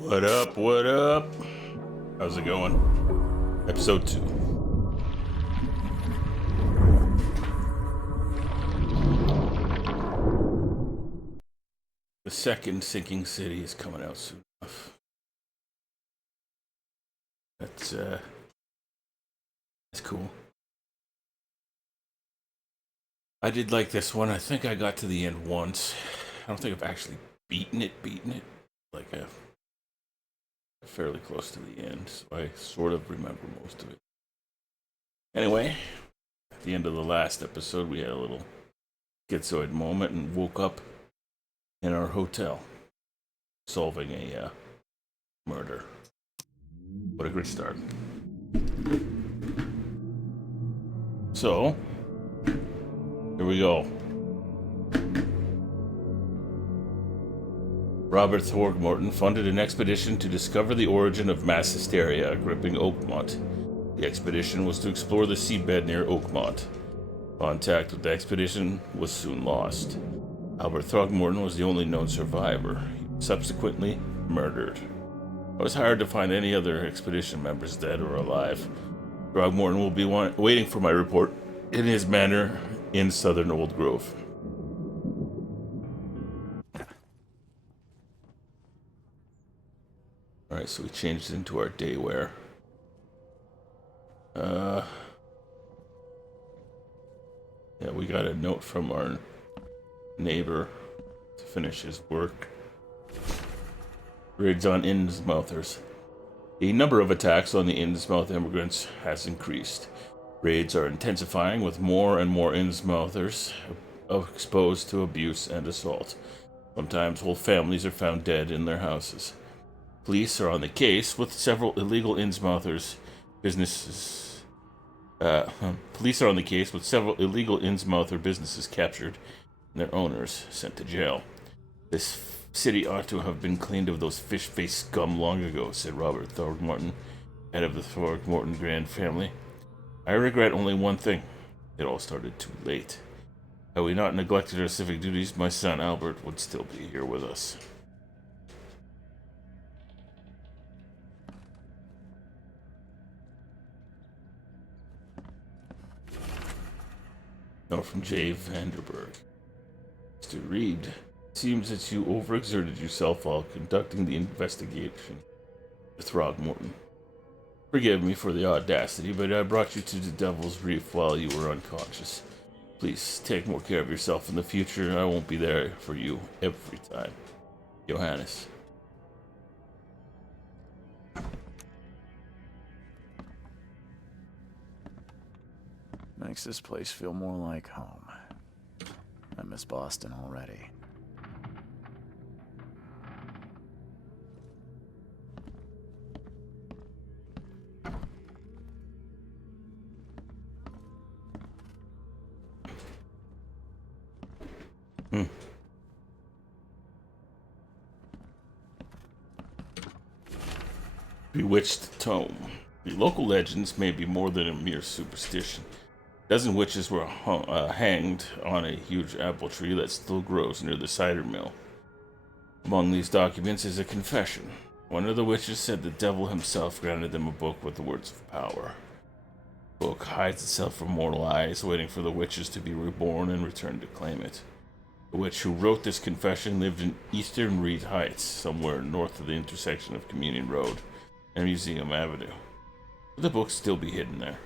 What up? What up? How's it going? Episode 2. The second sinking city is coming out soon enough. That's cool. I did like this one. I think I got to the end once. I don't think I've actually beaten it. Like fairly close to the end, so I sort of remember most of it. Anyway, at the end of the last episode, we had a little schizoid moment and woke up in our hotel, solving a murder. What a great start. So, here we go. Robert Throckmorton funded an expedition to discover the origin of mass hysteria gripping Oakmont. The expedition was to explore the seabed near Oakmont. Contact with the expedition was soon lost. Albert Throckmorton was the only known survivor. He was subsequently murdered. It was hard to find any other expedition members dead or alive. Throckmorton will be waiting for my report in his manor in southern Old Grove. Alright, so we changed into our day wear. Yeah, we got a note from our neighbor to finish his work. Raids on Innsmouthers. The number of attacks on the Innsmouth immigrants has increased. Raids are intensifying with more and more Innsmouthers exposed to abuse and assault. Sometimes whole families are found dead in their houses. Police are on the case with several illegal Innsmouthers businesses. Police are on the case with several illegal Innsmouther businesses captured and their owners sent to jail. This city ought to have been cleaned of those fish-faced scum long ago, said Robert Throckmorton, head of the Throckmorton Grand family. I regret only one thing. It all started too late. Had we not neglected our civic duties, my son Albert would still be here with us. Note from J. Vanderberg. Mr. Reed, it seems that you overexerted yourself while conducting the investigation. Throckmorton. Forgive me for the audacity, but I brought you to the Devil's Reef while you were unconscious. Please take more care of yourself in the future. I won't be there for you every time. Johannes. Makes this place feel more like home. I miss Boston already. Bewitched Tome. The local legends may be more than a mere superstition. A dozen witches were hanged on a huge apple tree that still grows near the cider mill. Among these documents is a confession. One of the witches said the devil himself granted them a book with the words of power. The book hides itself from mortal eyes, waiting for the witches to be reborn and return to claim it. The witch who wrote this confession lived in Eastern Reed Heights, somewhere north of the intersection of Communion Road and Museum Avenue. Would the book still be hidden there?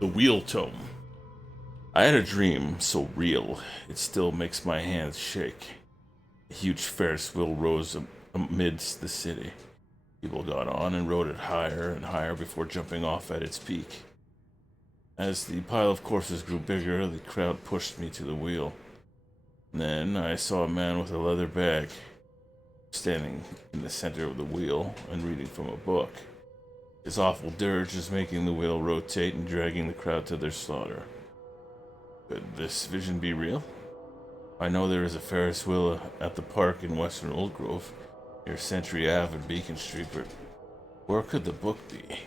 The Wheel Tome. I had a dream so real, it still makes my hands shake. A huge Ferris wheel rose amidst the city. People got on and rode it higher and higher before jumping off at its peak. As the pile of corpses grew bigger, the crowd pushed me to the wheel. Then I saw a man with a leather bag standing in the center of the wheel and reading from a book. His awful dirge is making the wheel rotate and dragging the crowd to their slaughter. Could this vision be real? I know there is a Ferris wheel at the park in western Old Grove, near Century Ave and Beacon Street, but where could the book be?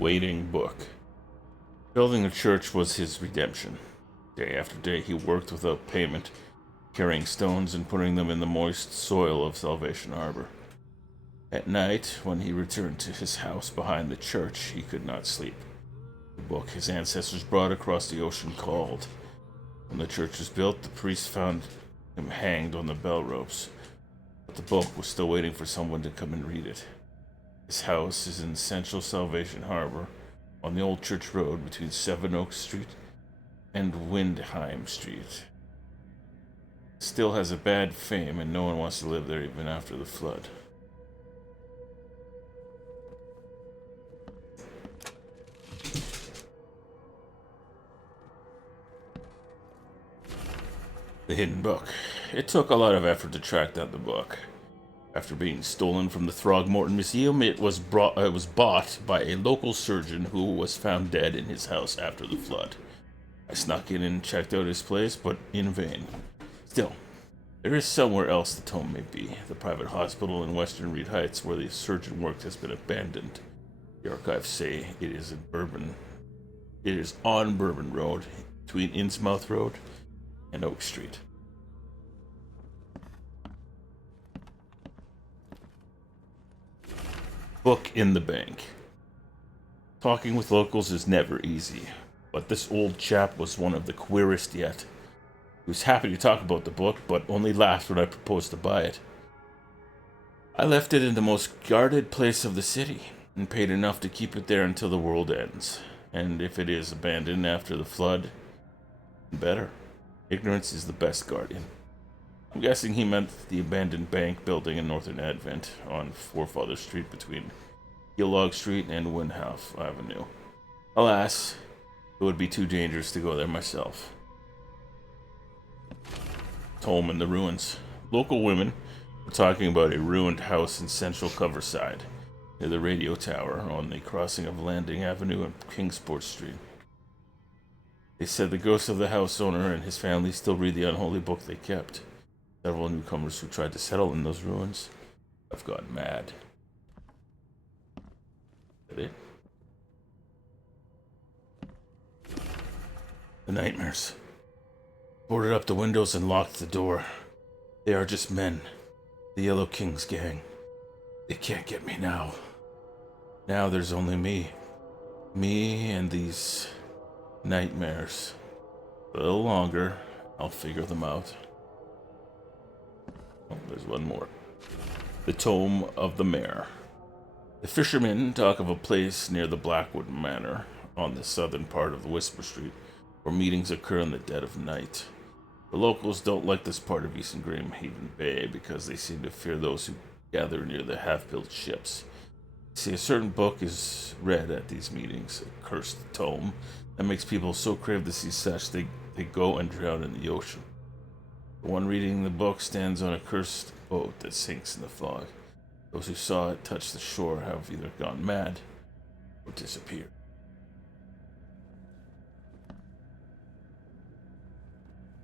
waiting book. Building a church was his redemption. Day after day, he worked without payment, carrying stones and putting them in the moist soil of Salvation Harbor. At night, when he returned to his house behind the church, he could not sleep. The book his ancestors brought across the ocean called. When the church was built, the priest found him hanged on the bell ropes, but the book was still waiting for someone to come and read it. His house is in Central Salvation Harbor, on the old church road between Seven Oaks Street and Windheim Street. It still has a bad fame, and no one wants to live there even after the flood. The Hidden Book. It took a lot of effort to track down the book. After being stolen from the Throgmorton Museum, it was bought by a local surgeon who was found dead in his house after the flood. I snuck in and checked out his place, but in vain. Still, there is somewhere else the tome may be. The private hospital in Western Reed Heights where the surgeon worked has been abandoned. The archives say it is in Bourbon. It is on Bourbon Road, between Innsmouth Road and Oak Street. Book in the bank. Talking with locals is never easy, but this old chap was one of the queerest yet. He was happy to talk about the book, but only laughed when I proposed to buy it. I left it in the most guarded place of the city, and paid enough to keep it there until the world ends. And if it is abandoned after the flood, better. Ignorance is the best guardian. I'm guessing he meant the abandoned bank building in Northern Advent on Forefather Street between Gillog Street and Windhouse Avenue. Alas, it would be too dangerous to go there myself. Home in the ruins. Local women were talking about a ruined house in Central Coverside, near the radio tower on the crossing of Landing Avenue and Kingsport Street. They said the ghost of the house owner and his family still read the unholy book they kept. Several newcomers who tried to settle in those ruins have gone mad. Is that it? The nightmares. Boarded up the windows and locked the door. They are just men. The Yellow King's gang. They can't get me now. Now there's only me. Me and these nightmares. A little longer, I'll figure them out. Oh, there's one more. The Tome of the Mare. The fishermen talk of a place near the Blackwood Manor, on the southern part of the Whisper Street, where meetings occur in the dead of night. The locals don't like this part of Eastern Grimhaven Bay because they seem to fear those who gather near the half-built ships. See, a certain book is read at these meetings, a cursed tome, that makes people so crave to see such they go and drown in the ocean. The one reading the book stands on a cursed boat that sinks in the fog. Those who saw it touch the shore have either gone mad or disappeared.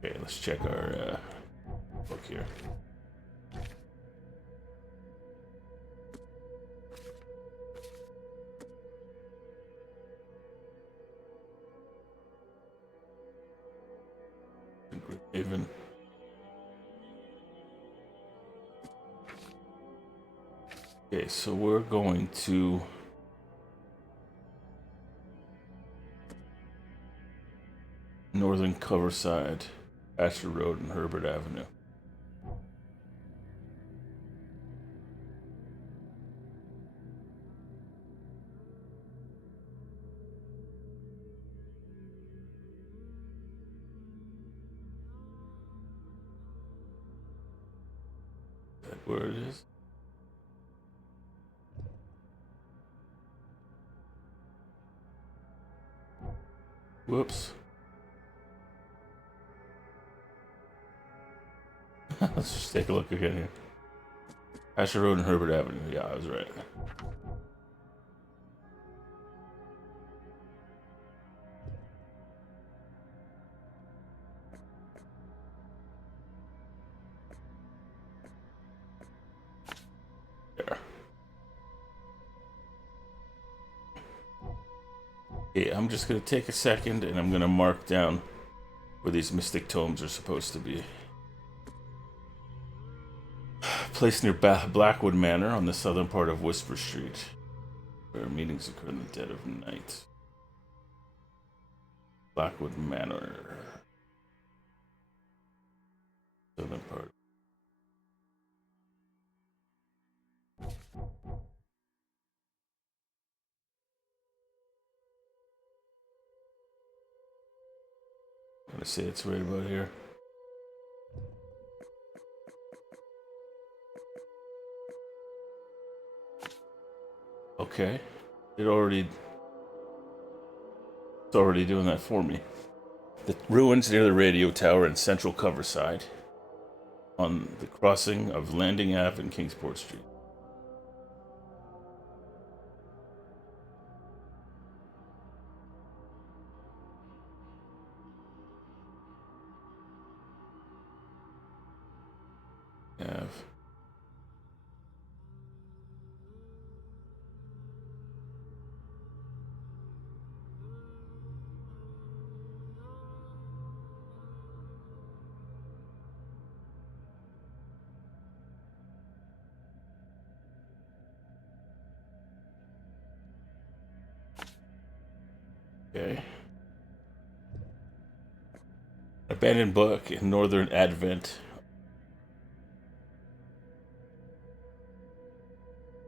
Okay, let's check our book here. Haven. Okay, so we're going to Northern Coverside, Asher Road, and Herbert Avenue. Is that where it is? Whoops. Let's just take a look again here. Asher Road and Herbert Avenue. Yeah, I was right. There. Okay, I'm just gonna take a second and I'm gonna mark down where these mystic tomes are supposed to be. Placed near Blackwood Manor on the southern part of Whisper Street, where meetings occur in the dead of night. Blackwood Manor. Southern part. I'm gonna say it's right about here. Okay. It's already doing that for me. The ruins near the radio tower in Central Coverside, on the crossing of Landing Ave and Kingsport Street. Ave. Okay. Abandoned book in Northern Advent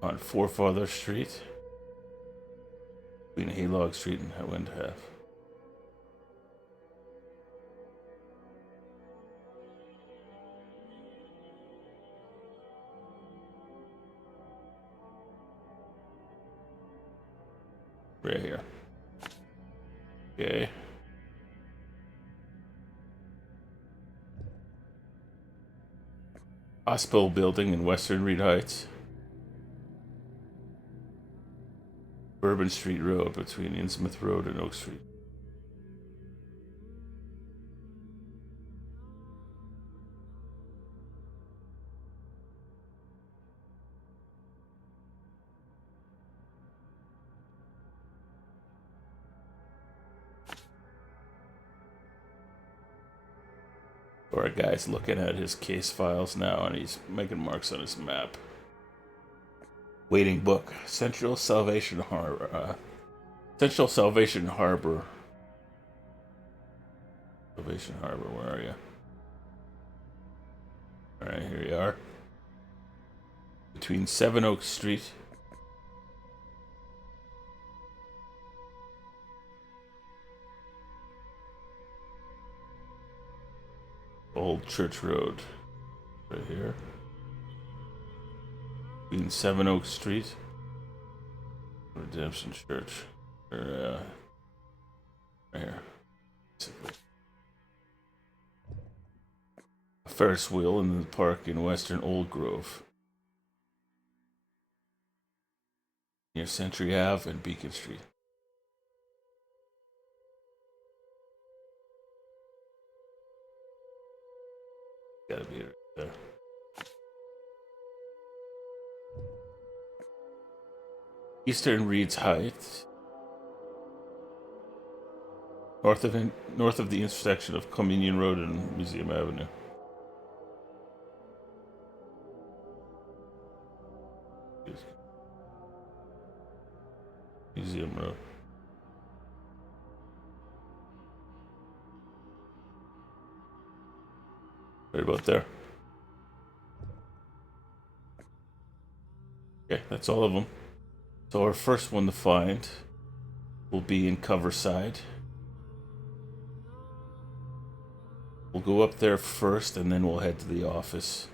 on Forefather Street, between Haylog Street and Wind Ave. Right here. Okay. Hospital building in Western Reed Heights. Bourbon Street Road between Innsmouth Road and Oak Street. Or a guy's looking at his case files now and he's making marks on his map. Waiting book. Central Salvation Harbor. Central Salvation Harbor. Salvation Harbor, where are you? Alright, here you are. Between Seven Oak Street. Old Church Road. Right here. Between Seven Oak Street. Redemption Church. Or, right here. Basically. A Ferris wheel in the park in Western Old Grove. Near Century Ave and Beacon Street. Gotta be right there. Eastern Reeds Heights. North of the intersection of Communion Road and Museum Avenue. Museum Road. Right about there. Okay, that's all of them. So our first one to find will be in Coverside. We'll go up there first and then we'll head to the office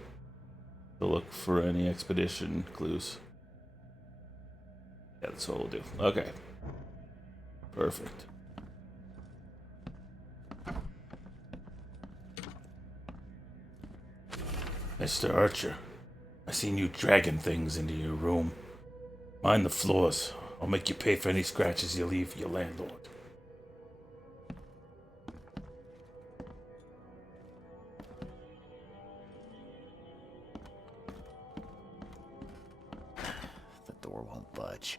to look for any expedition clues. Yeah, that's what we'll do. Okay. Perfect. Mr. Archer, I seen you dragging things into your room. Mind the floors. I'll make you pay for any scratches you leave your landlord. The door won't budge.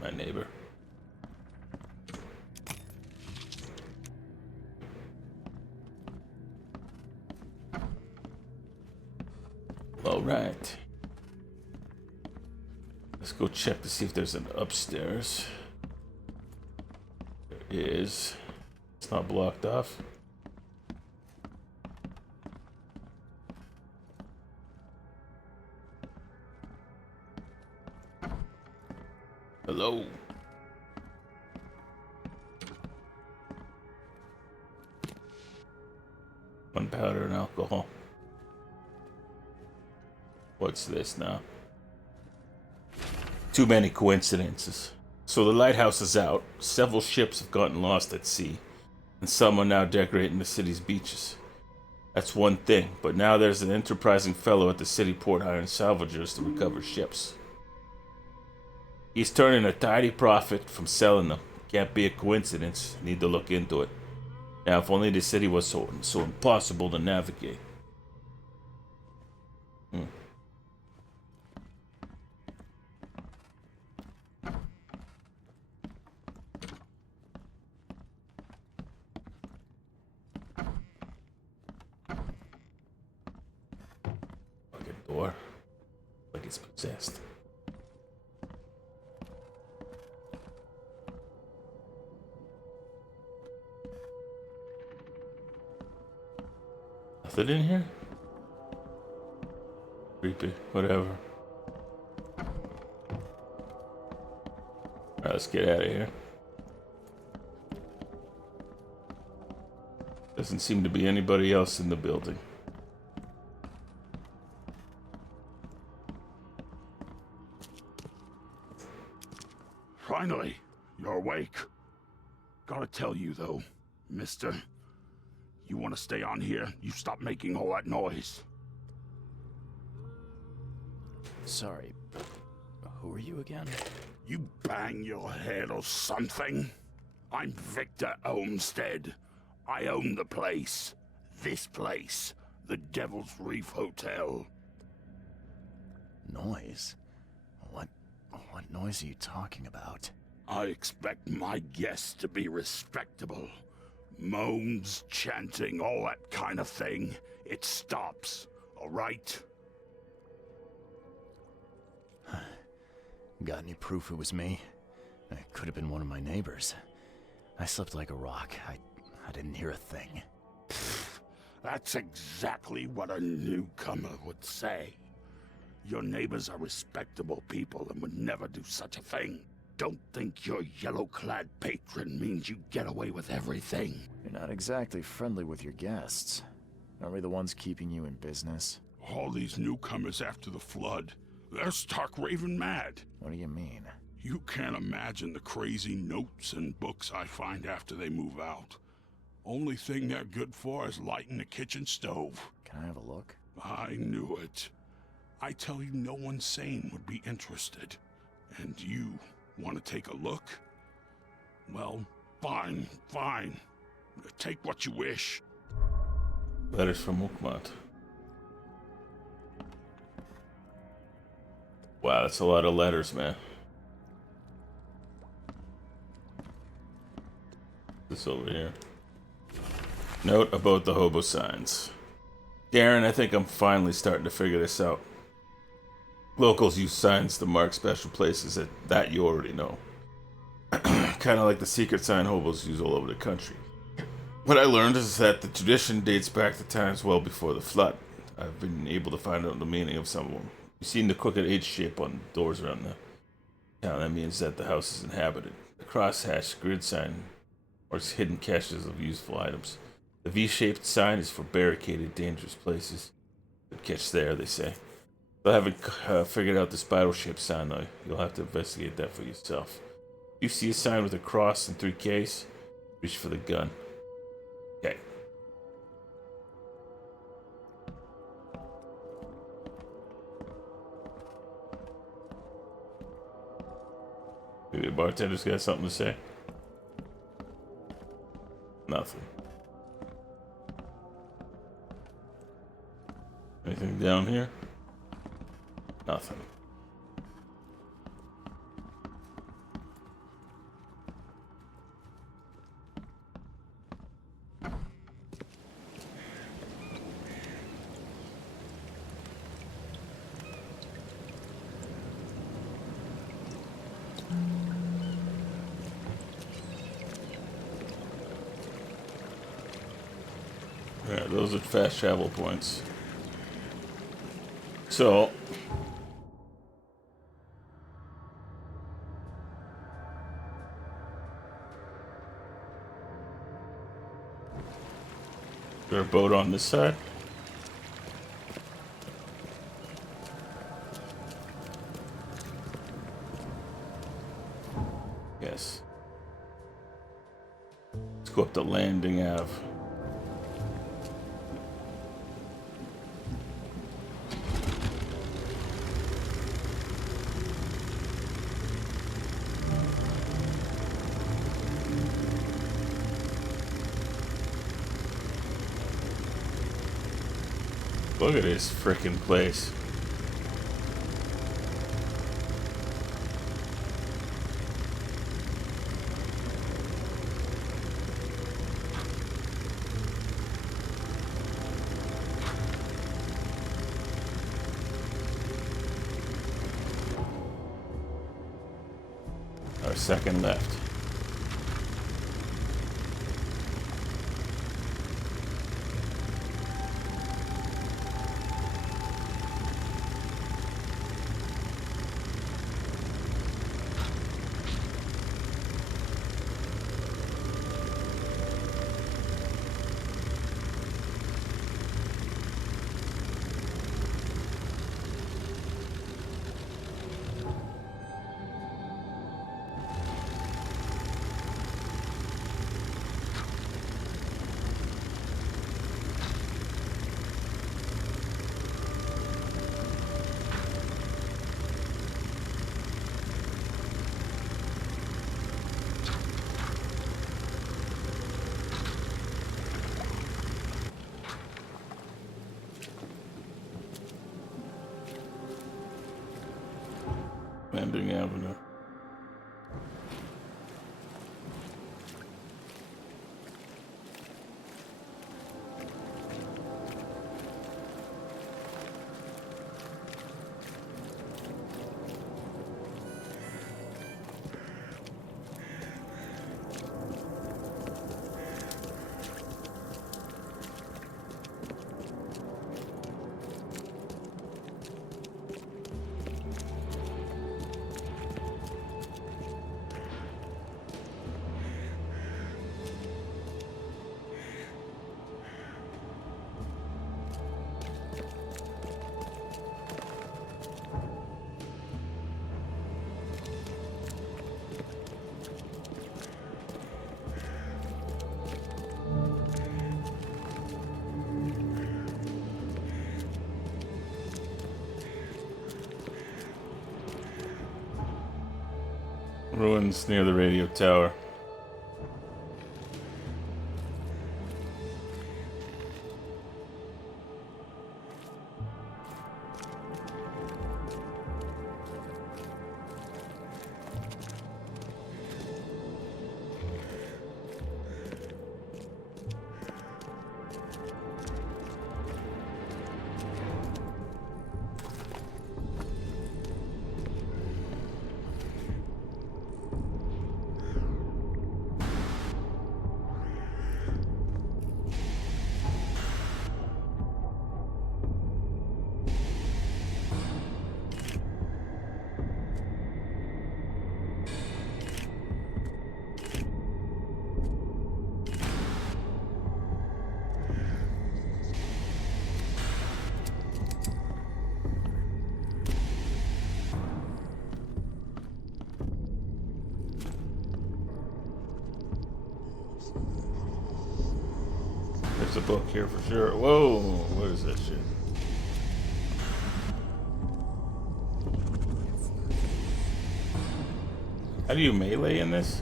my neighbor. All right. Let's go check to see if there's an upstairs. There is. It's not blocked off. Hello. Gunpowder and alcohol. What's this now? Too many coincidences. So the lighthouse is out. Several ships have gotten lost at sea, and some are now decorating the city's beaches. That's one thing, but now there's an enterprising fellow at the city port hiring salvagers to recover ships. He's turning a tidy profit from selling them. Can't be a coincidence. Need to look into it. Now, if only the city was so impossible to navigate. Fucking door. Like it's possessed. Nothing in here? Creepy. Whatever. Alright, let's get out of here. Doesn't seem to be anybody else in the building. Finally, you're awake. Gotta tell you though, mister, you want to stay on here, you stop making all that noise. Sorry, who are you again? You bang your head or something? I'm Victor Olmsted. I own the place. This place. The Devil's Reef Hotel. Noise? What noise are you talking about? I expect my guests to be respectable. Moans, chanting, all that kind of thing. It stops, all right? Got any proof it was me? It could have been one of my neighbors. I slept like a rock. I didn't hear a thing. That's exactly what a newcomer would say. Your neighbors are respectable people and would never do such a thing. Don't think your yellow-clad patron means you get away with everything. You're not exactly friendly with your guests. Are we the ones keeping you in business? All these newcomers after the flood, they're stark raving mad. What do you mean? You can't imagine the crazy notes and books I find after they move out. Only thing they're good for is lighting the kitchen stove. Can I have a look? I knew it. I tell you, no one sane would be interested. And you want to take a look? Well, fine. Take what you wish. Letters from Ukmat. Wow, that's a lot of letters, man. This over here. Note about the hobo signs. Darren, I think I'm finally starting to figure this out. Locals use signs to mark special places that you already know. Kind of like the secret sign hobos use all over the country. What I learned is that the tradition dates back to times well before the flood. I've been able to find out the meaning of some of them. You've seen the crooked H shape on doors around the town. That means that the house is inhabited. The crosshatch grid sign marks hidden caches of useful items. The V-shaped sign is for barricaded, dangerous places. Good catch there, they say. I haven't figured out the spiral-shaped sign, though. You'll have to investigate that for yourself. If you see a sign with a cross and 3 Ks, reach for the gun. Okay. Maybe the bartender's got something to say. Nothing. Anything down here? Nothing. those are fast travel points. So... Is there a boat on this side? Yes. Let's go up the landing Ave. Look at this frickin' place. Our second left. Landing Avenue. Ruins near the radio tower. There's a book here for sure. Whoa, what is that shit? How do you melee in this?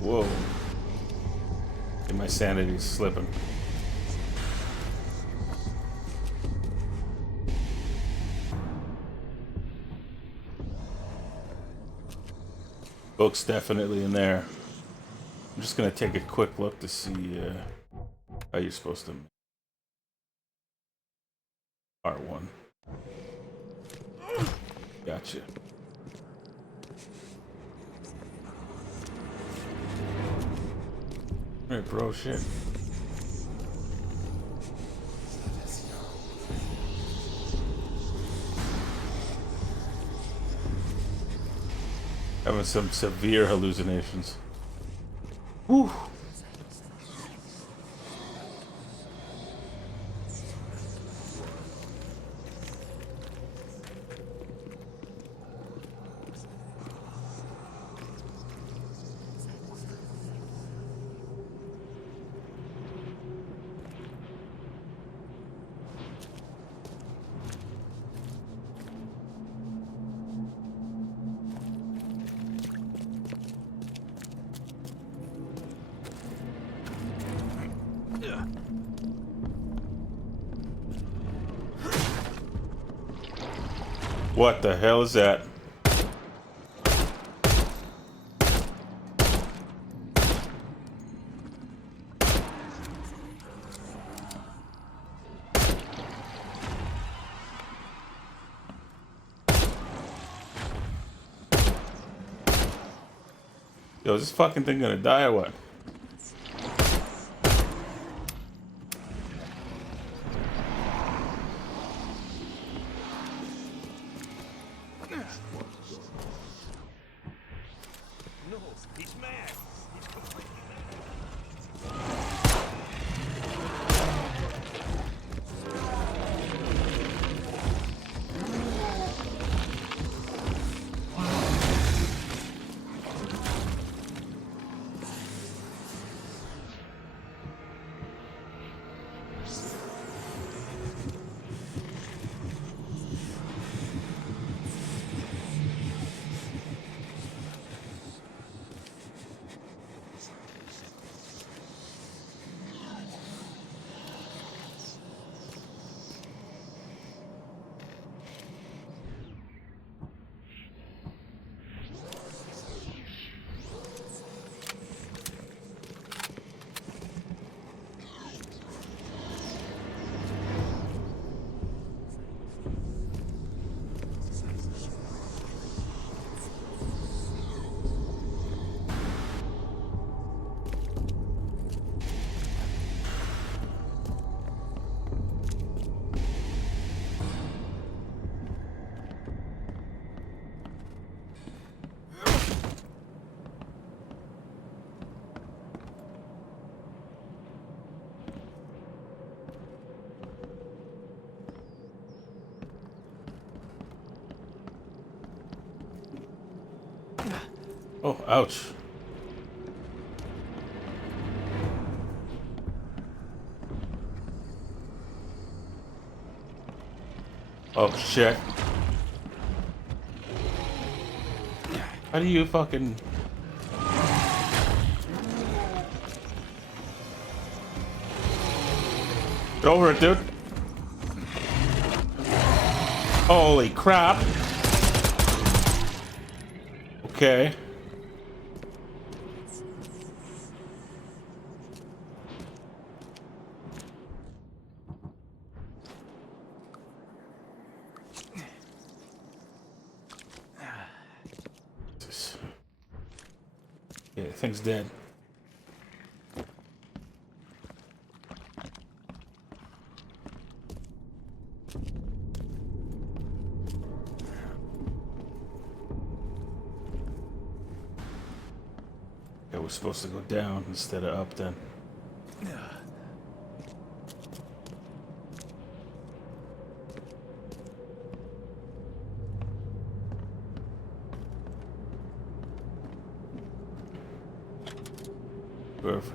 Whoa. And my sanity's slipping. Book's definitely in there. I'm just gonna take a quick look to see how you're supposed to. R1. Gotcha. Alright, bro, shit. Having some severe hallucinations. Whew. What the hell is that? Yo, is this fucking thing gonna die or what? No, he's mad. He's completely Oh, ouch. Oh, shit. How do you fucking... Get over it, dude. Holy crap. Okay. Yeah, thing's dead. Yeah, we're supposed to go down instead of up then. Perfect.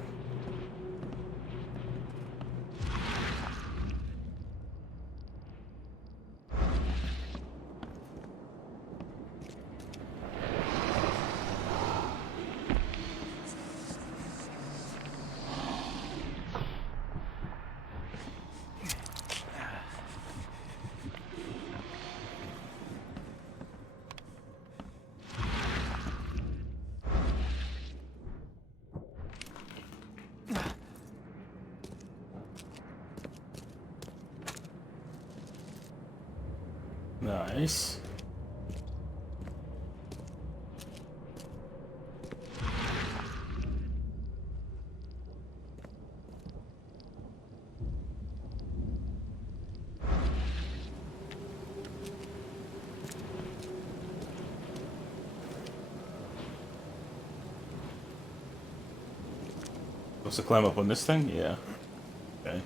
Nice. Supposed to climb up on this thing? Yeah. Okay.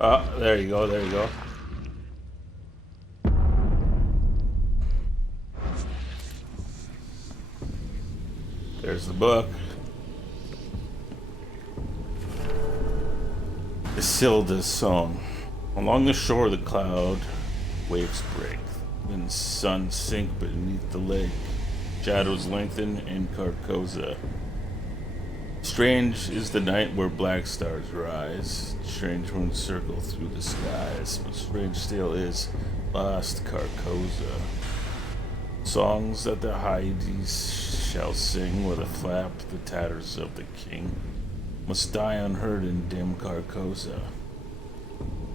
Oh, there you go, there you go. There's the book. Isilda's song. Along the shore of the cloud, waves break. Then sun sink beneath the lake. Shadows lengthen in Carcosa. Strange is the night where black stars rise. Strange moons circle through the skies. But strange still is lost Carcosa. Songs that the Hyades shall sing with a flap the tatters of the king must die unheard in dim Carcosa.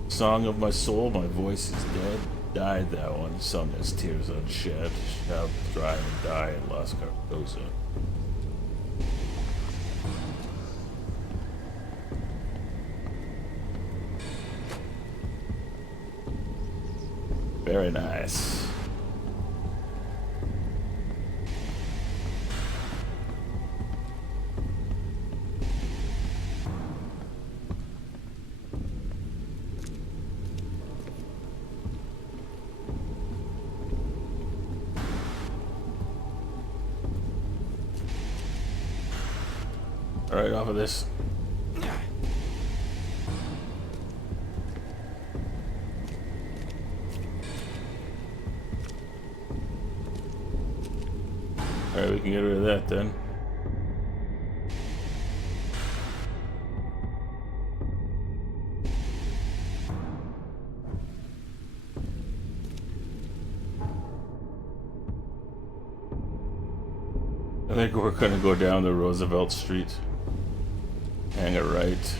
Song of my soul, my voice is dead. Died thou unsung as tears unshed, shall dry and die in lost Carcosa. Very nice. Alright, off of this. Alright, we can get rid of that then. I think we're gonna go down to Roosevelt Street. Hang a right.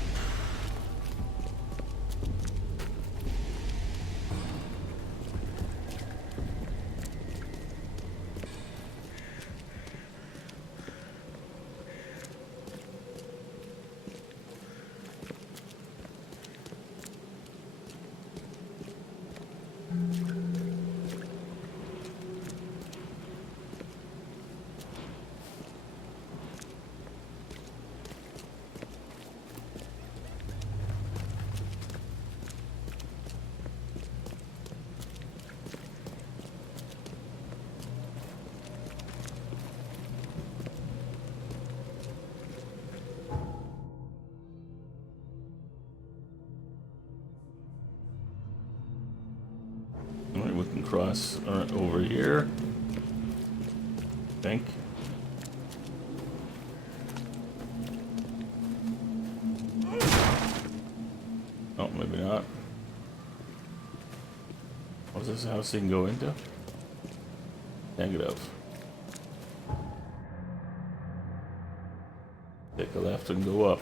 Alright, we can cross over here. I think. Oh, maybe not. What's this house you can go into? Negative. Take a left and go up.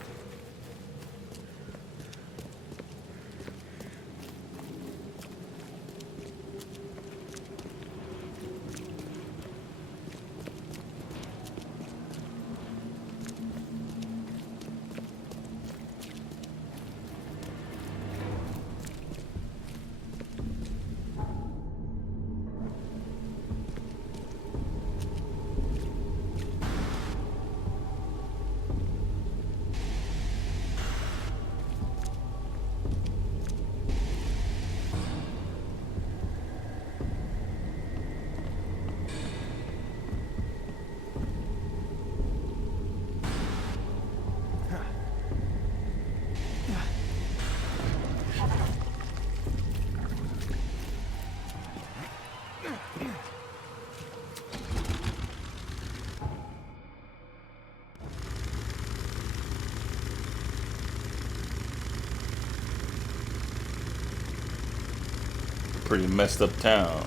Pretty messed up town.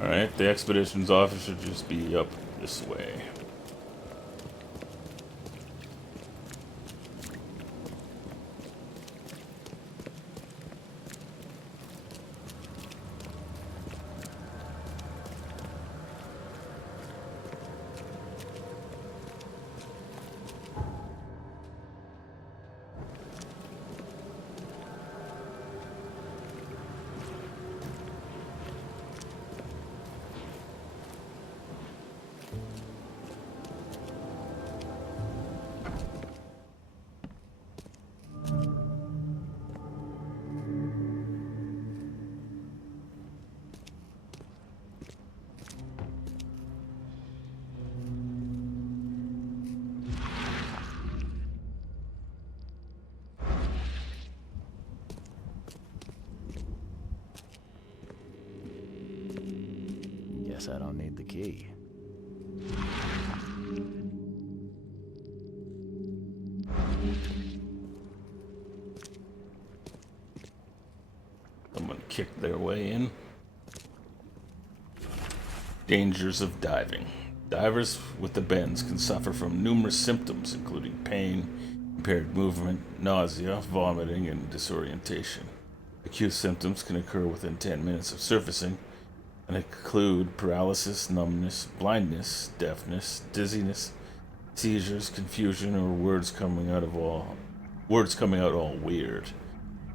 Alright, the expedition's office should just be up this way. Guess I don't need the key. Someone kicked their way in. Dangers of diving. Divers with the bends can suffer from numerous symptoms, including pain, impaired movement, nausea, vomiting, and disorientation. Acute symptoms can occur within 10 minutes of surfacing and include paralysis, numbness, blindness, deafness, dizziness, seizures, confusion, or words coming out all weird.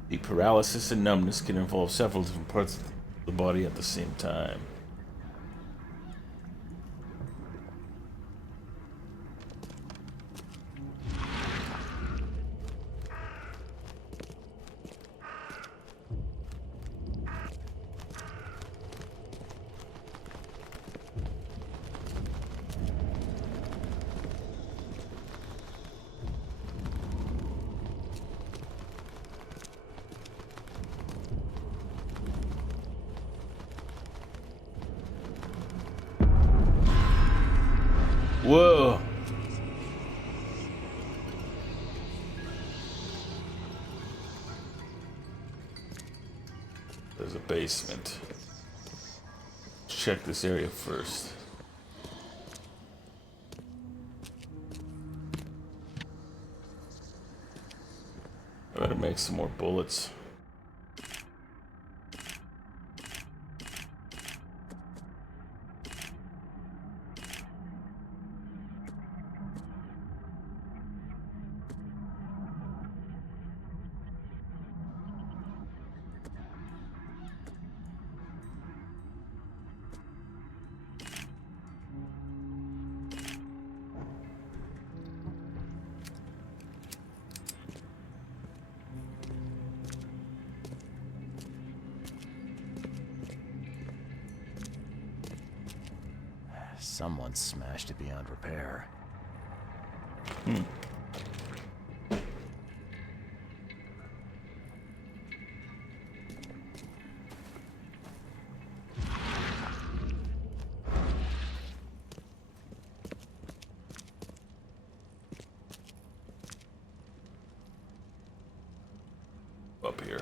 The paralysis and numbness can involve several different parts of the body at the same time. Whoa! There's a basement. Let's check this area first. I better make some more bullets. Someone smashed it beyond repair. Up here.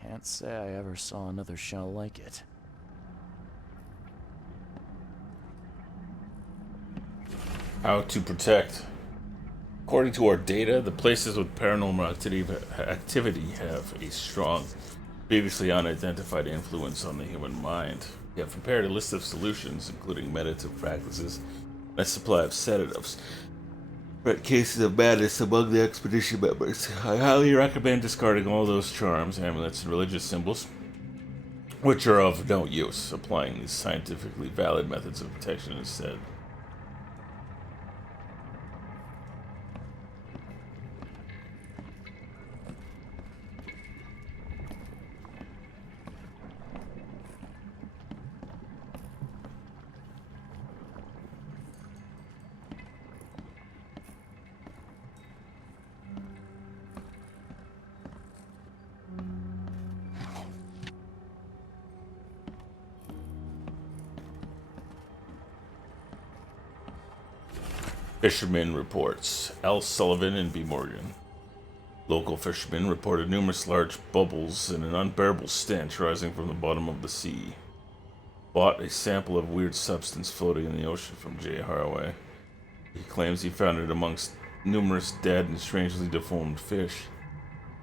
Can't say I ever saw another shell like it. How to protect. According to our data, the places with paranormal activity have a strong, previously unidentified influence on the human mind. We have prepared a list of solutions, including meditative practices and a supply of sedatives, for cases of madness among the expedition members. I highly recommend discarding all those charms, amulets, and religious symbols, which are of no use, applying these scientifically valid methods of protection instead. Fisherman reports. L. Sullivan and B. Morgan. Local fishermen reported numerous large bubbles and an unbearable stench rising from the bottom of the sea. Bought a sample of weird substance floating in the ocean from J. Haraway. He claims he found it amongst numerous dead and strangely deformed fish.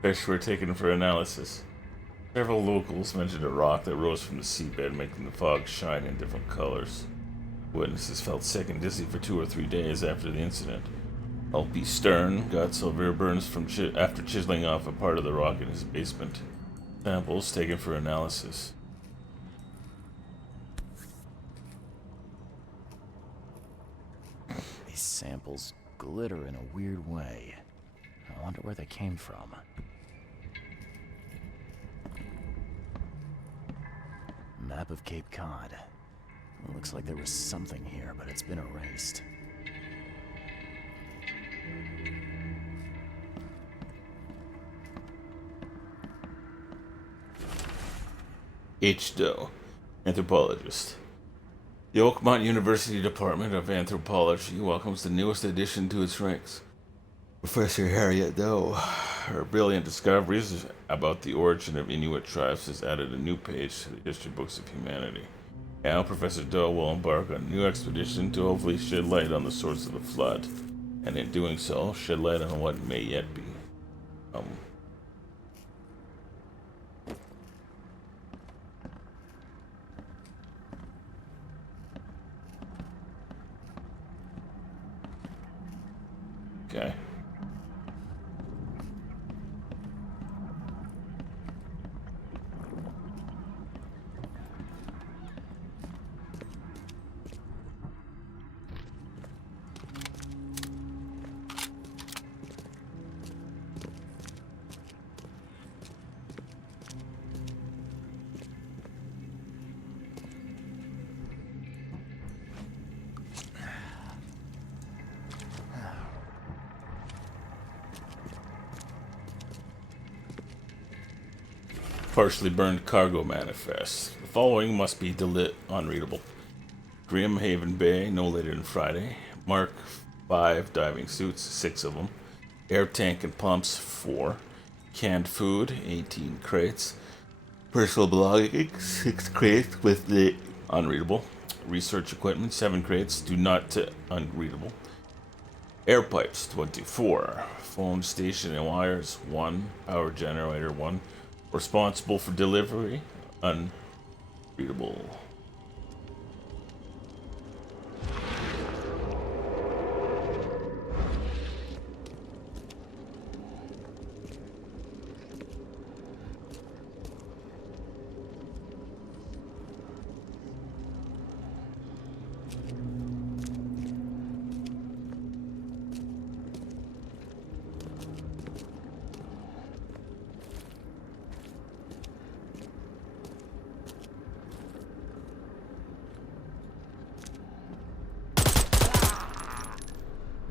Fish were taken for analysis. Several locals mentioned a rock that rose from the seabed, making the fog shine in different colors. Witnesses felt sick and dizzy for 2 or 3 days after the incident. L.P. Stern got severe burns from after chiseling off a part of the rock in his basement. Samples taken for analysis. These samples glitter in a weird way. I wonder where they came from. Map of Cape Cod. It looks like there was something here, but it's been erased. H.2, anthropologist. The Oakmont University Department of Anthropology welcomes the newest addition to its ranks, Professor Harriet Doe. Her brilliant discoveries about the origin of Inuit tribes has added a new page to the history books of humanity. Now, Professor Doe will embark on a new expedition to hopefully shed light on the source of the flood, and in doing so, shed light on what may yet be. Okay. Partially burned cargo manifest. The following must be unreadable. Grim Haven Bay, no later than Friday. Mark 5 diving suits, 6 of them. Air tank and pumps, 4. Canned food, 18 crates. Personal belongings, 6 crates with the unreadable. Research equipment, 7 crates, do not to unreadable. Air pipes, 24. Phone station and wires, 1. Power generator, 1. Responsible for delivery, unreadable.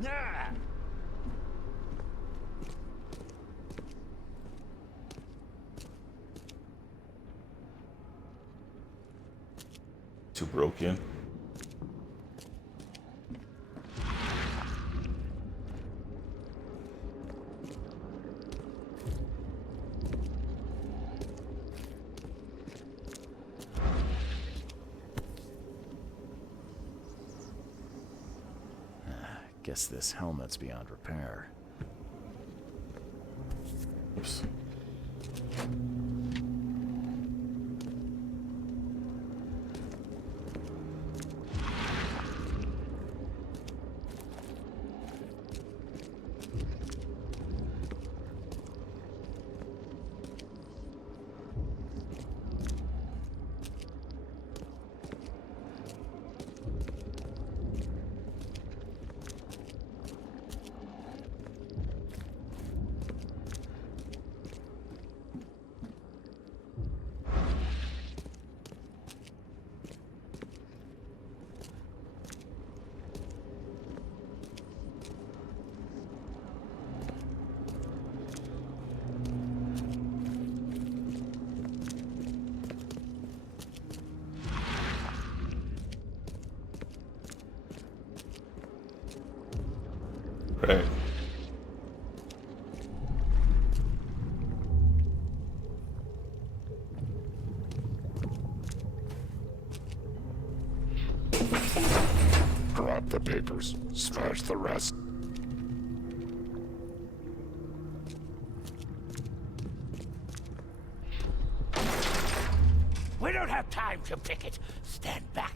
Yeah. Two broke in. Guess this helmet's beyond repair. Oops. Right. Grab the papers, smash the rest. We don't have time to pick it. Stand back.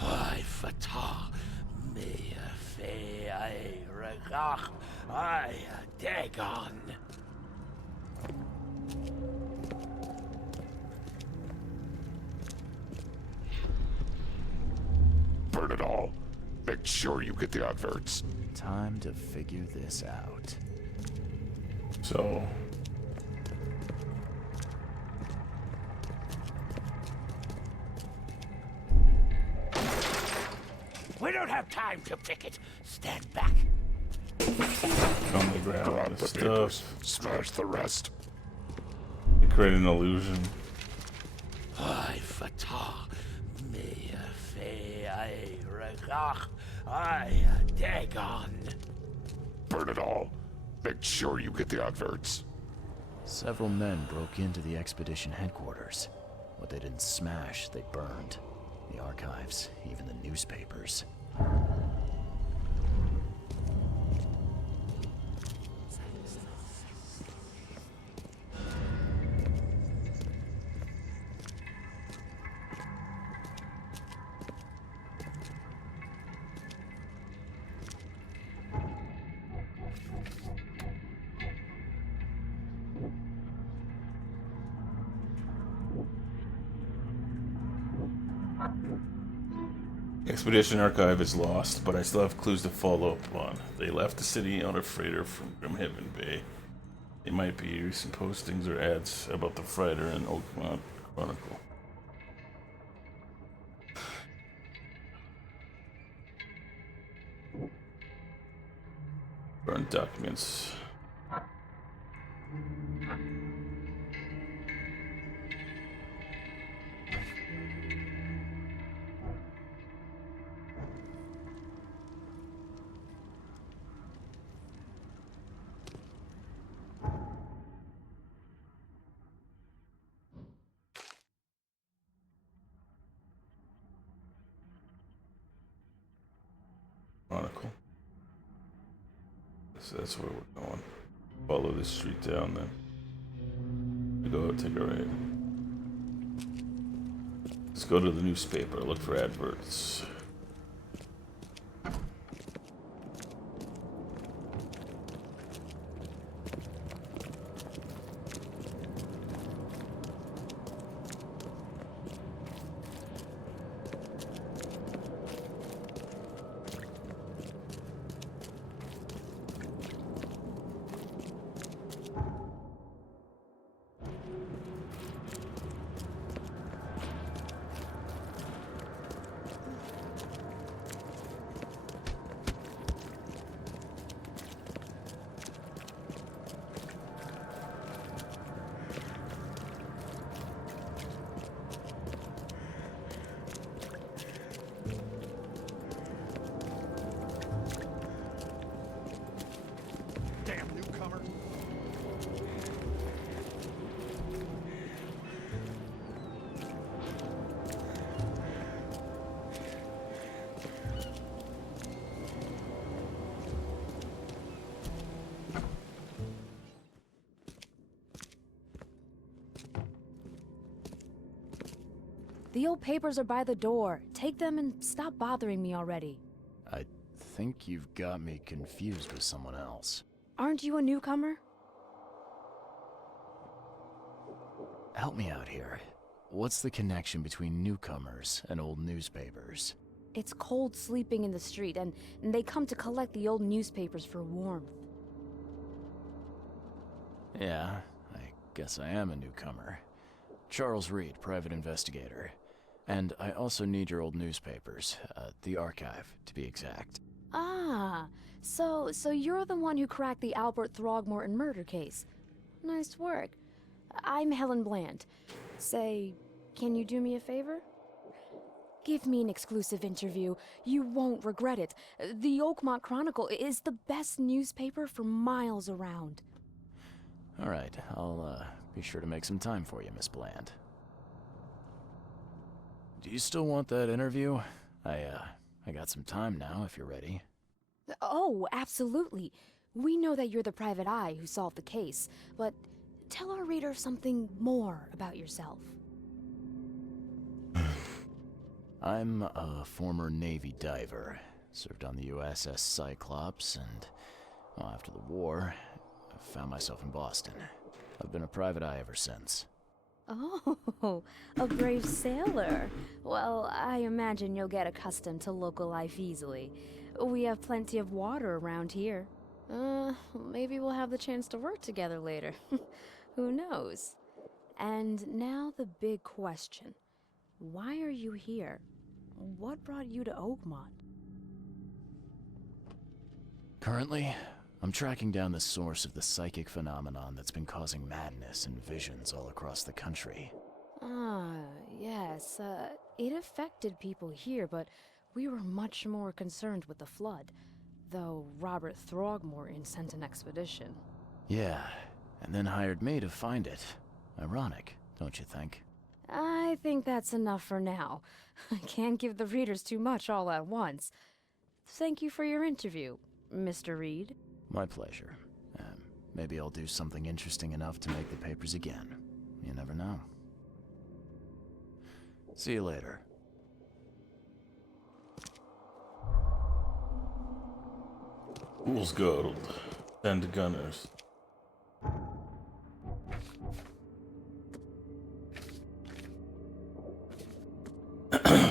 I fatah me fe I regach I dagon. Burn it all. Make sure you get the adverts. Time to figure this out. So, We don't have time to pick it. Stand back. on the ground Grab and the stuff. papers, smash the rest. They create an illusion. I fatah me fe I regach I dagon. Burn it all. Make sure you get the adverts. Several men broke into the expedition headquarters. What they didn't smash, they burned. The archives, even the newspapers. Expedition archive is lost, but I still have clues to follow up on. They left the city on a freighter from Grimhaven Bay. They might be recent postings or ads about the freighter in Oakmont Chronicle. Burn documents. Chronicle. So that's where we're going. Follow this street down then. We go take a right. Let's go to the newspaper, look for adverts. Damn newcomer. The old papers are by the door. Take them and stop bothering me already. I think you've got me confused with someone else. Aren't you a newcomer? Help me out here. What's the connection between newcomers and old newspapers? It's cold sleeping in the street, and they come to collect the old newspapers for warmth. Yeah, I guess I am a newcomer. Charles Reed, private investigator. And I also need your old newspapers, the archive, to be exact. Ah, so you're the one who cracked the Albert Throgmorton murder case. Nice work. I'm Helen Bland. Say, can you do me a favor? Give me an exclusive interview. You won't regret it. The Oakmont Chronicle is the best newspaper for miles around. All right, I'll be sure to make some time for you, Miss Bland. Do you still want that interview? I got some time now if you're ready. Oh, absolutely. We know that you're the private eye who solved the case, but tell our readers something more about yourself. I'm a former Navy diver. Served on the USS Cyclops, and well, after the war, I found myself in Boston. I've been a private eye ever since. Oh, a brave sailor. Well, I imagine you'll get accustomed to local life easily. We have plenty of water around here. Maybe we'll have the chance to work together later. Who knows? And now the big question. Why are you here? What brought you to Oakmont? Currently, I'm tracking down the source of the psychic phenomenon that's been causing madness and visions all across the country. Ah, yes. It affected people here, but we were much more concerned with the flood. Though Robert Throgmorton sent an expedition. Yeah, and then hired me to find it. Ironic, don't you think? I think that's enough for now. I can't give the readers too much all at once. Thank you for your interview, Mr. Reed. My pleasure. Maybe I'll do something interesting enough to make the papers again. You never know. See you later. Fool's Gold. 10 gunners.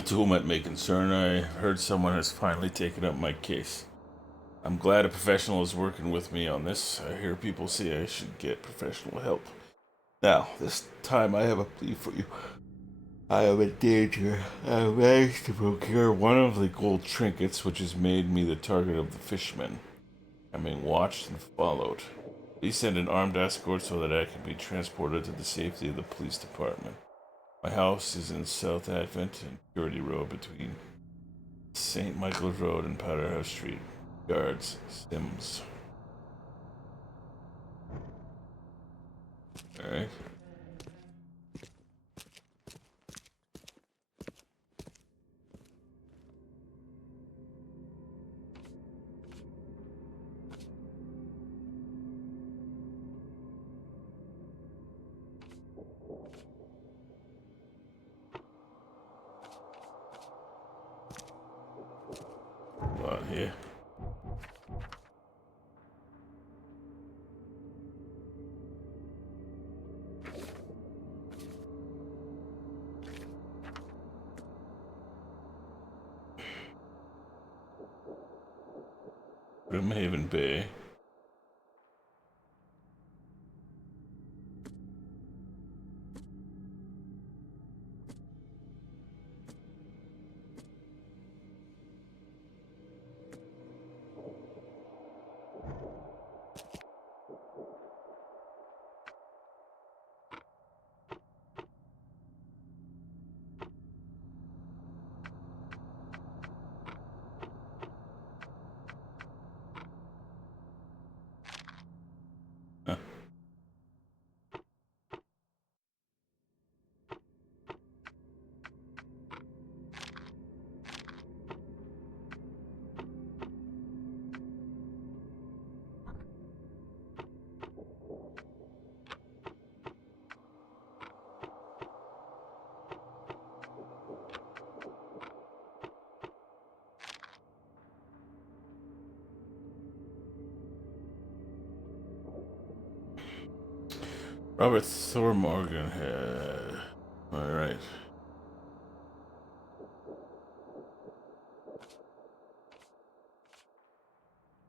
To whom it may concern, I heard someone has finally taken up my case. I'm glad a professional is working with me on this. I hear people say I should get professional help. Now, this time I have a plea for you. I am in danger. I managed to procure one of the gold trinkets which has made me the target of the fishmen. I'm being watched and followed. Please send an armed escort so that I can be transported to the safety of the police department. My house is in South Advent and Purity Road between St. Michael's Road and Powderhouse Street. Guards, Sims. Alright. Here. Brimhaven Bay. Huh. Robert Thormorgan had. Alright.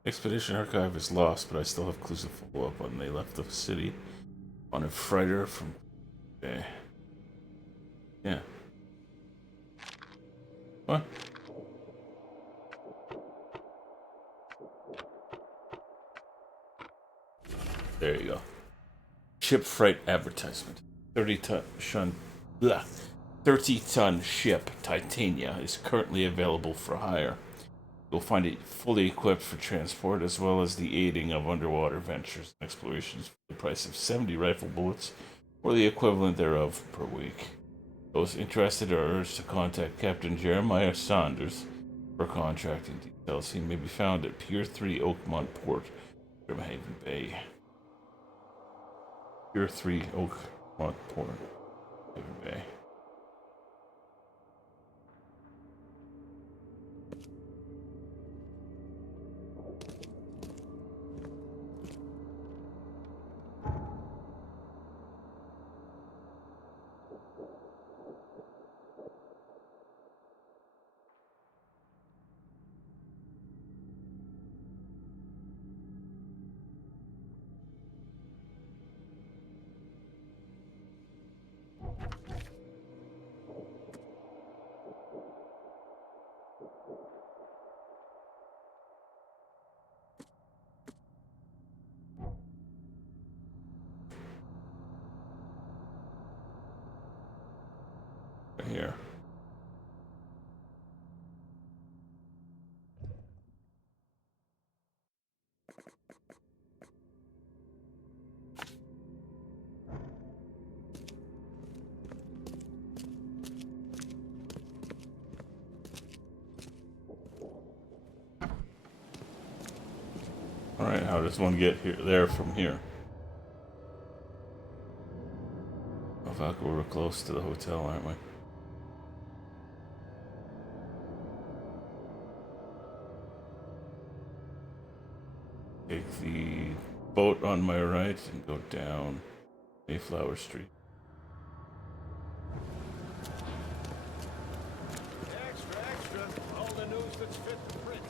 Expedition Archive is lost, but I still have clues to follow up on. They left the city on a freighter from. Okay. Yeah. What? There you go. ship freight advertisement. 30-ton ship Titania is currently available for hire. You'll find it fully equipped for transport as well as the aiding of underwater ventures and explorations for the price of 70 rifle bullets or the equivalent thereof per week. Those interested are urged to contact Captain Jeremiah Saunders for contracting details. He may be found at Pier 3 Oakmont Port, Grimhaven Bay. Pier 3 Oakmont Port, Haven Bay. Right here. Alright, how does one get there from here? Oh fuck, we're close to the hotel, aren't we? Take the boat on my right and go down Mayflower Street. Extra, extra. All the news that's fit for print.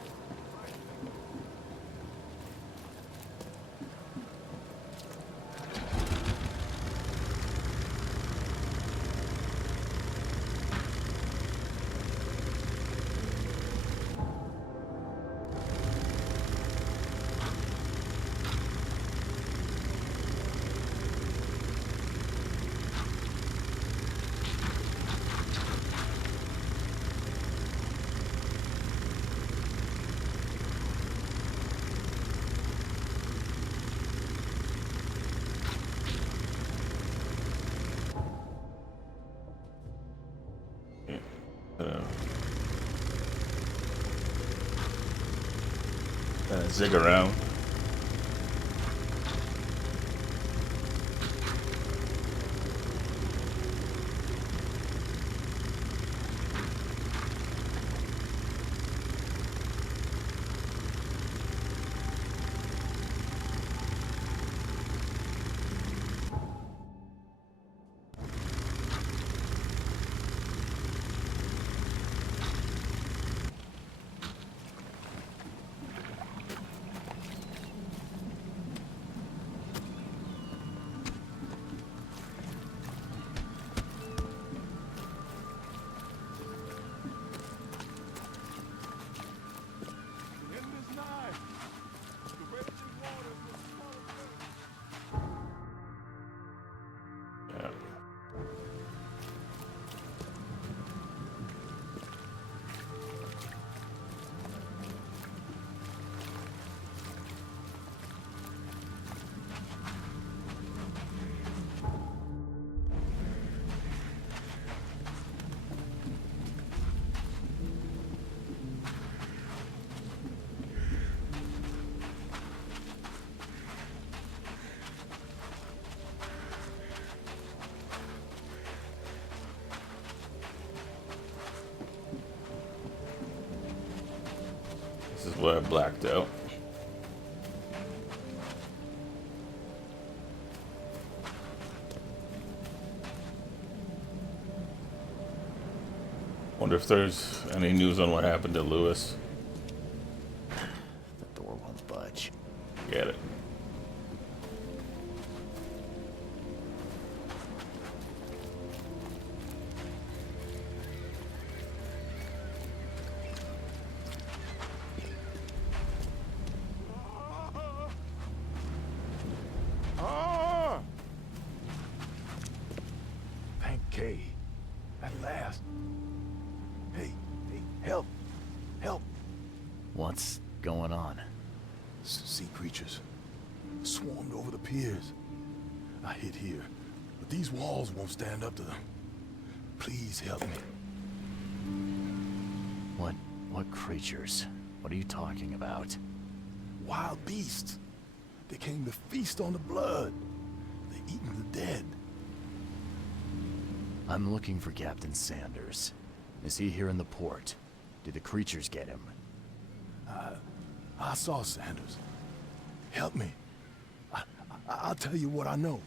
Zig around. This is where I blacked out. Wonder if there's any news on what happened to Lewis. The door won't budge. Get it. What's going on? Sea creatures swarmed over the piers. I hid here, but these walls won't stand up to them. Please help me. What creatures? What are you talking about? Wild beasts. They came to feast on the blood. They're eating the dead. I'm looking for Captain Sanders. Is he here in the port? Did the creatures get him? I saw Sanders. Help me. I'll tell you what I know.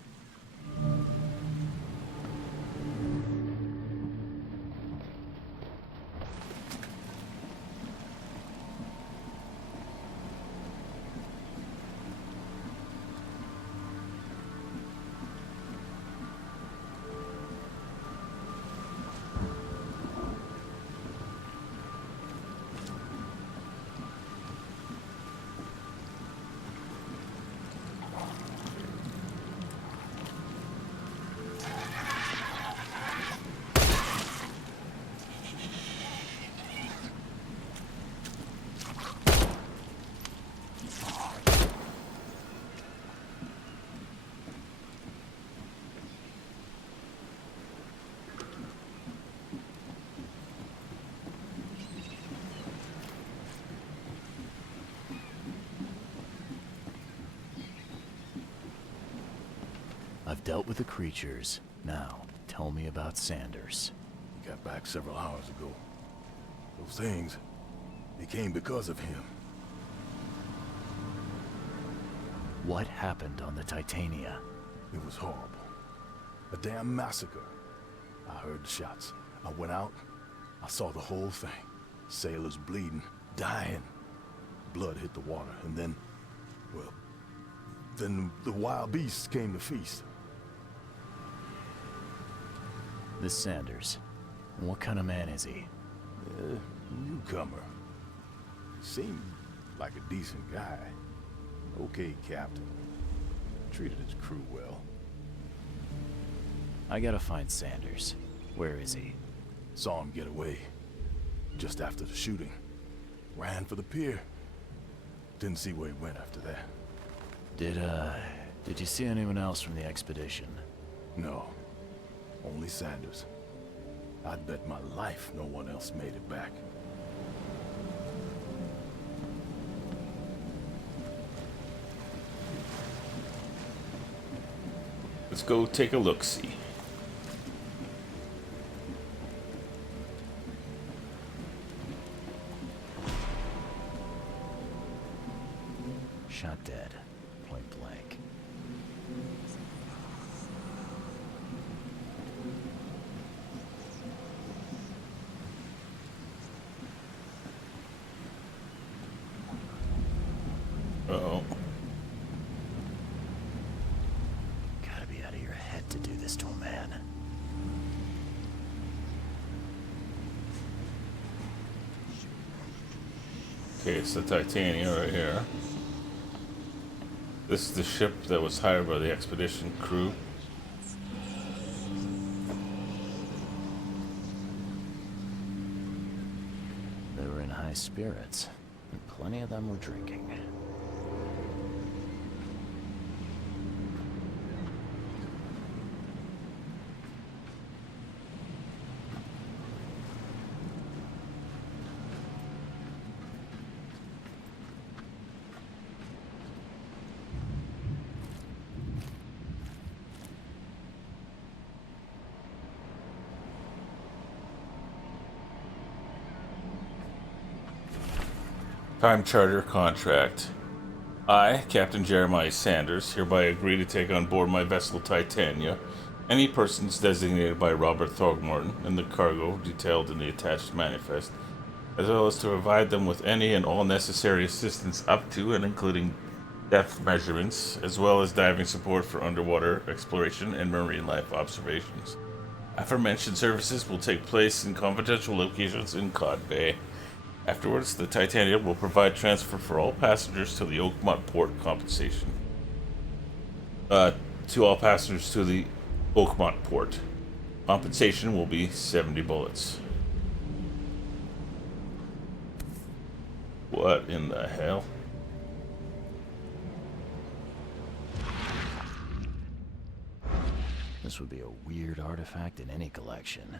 I've dealt with the creatures. Now, tell me about Sanders. He got back several hours ago. Those things, they came because of him. What happened on the Titania? It was horrible. A damn massacre. I heard the shots. I went out. I saw the whole thing. Sailors bleeding, dying. Blood hit the water, and then, well, then the wild beasts came to feast. This Sanders. What kind of man is he? Newcomer. Seemed like a decent guy. Okay, Captain. Treated his crew well. I gotta find Sanders. Where is he? Saw him get away. Just after the shooting. Ran for the pier. Didn't see where he went after that. Did you see anyone else from the expedition? No. Only Sanders. I'd bet my life no one else made it back. Let's go take a look-see. Shot dead. Point blank. Uh-oh. Gotta be out of your head to do this to a man. Okay, it's the Titania right here. This is the ship that was hired by the expedition crew. They were in high spirits, and plenty of them were drinking. Time charter contract. I, Captain Jeremiah Sanders, hereby agree to take on board my vessel Titania any persons designated by Robert Throgmorton and the cargo detailed in the attached manifest, as well as to provide them with any and all necessary assistance up to and including depth measurements, as well as diving support for underwater exploration and marine life observations. Aforementioned services will take place in confidential locations in Cod Bay. Afterwards, the Titania will provide transfer for all passengers to the Oakmont port compensation. To all passengers to the Oakmont port. Compensation will be 70 bullets. What in the hell? This would be a weird artifact in any collection.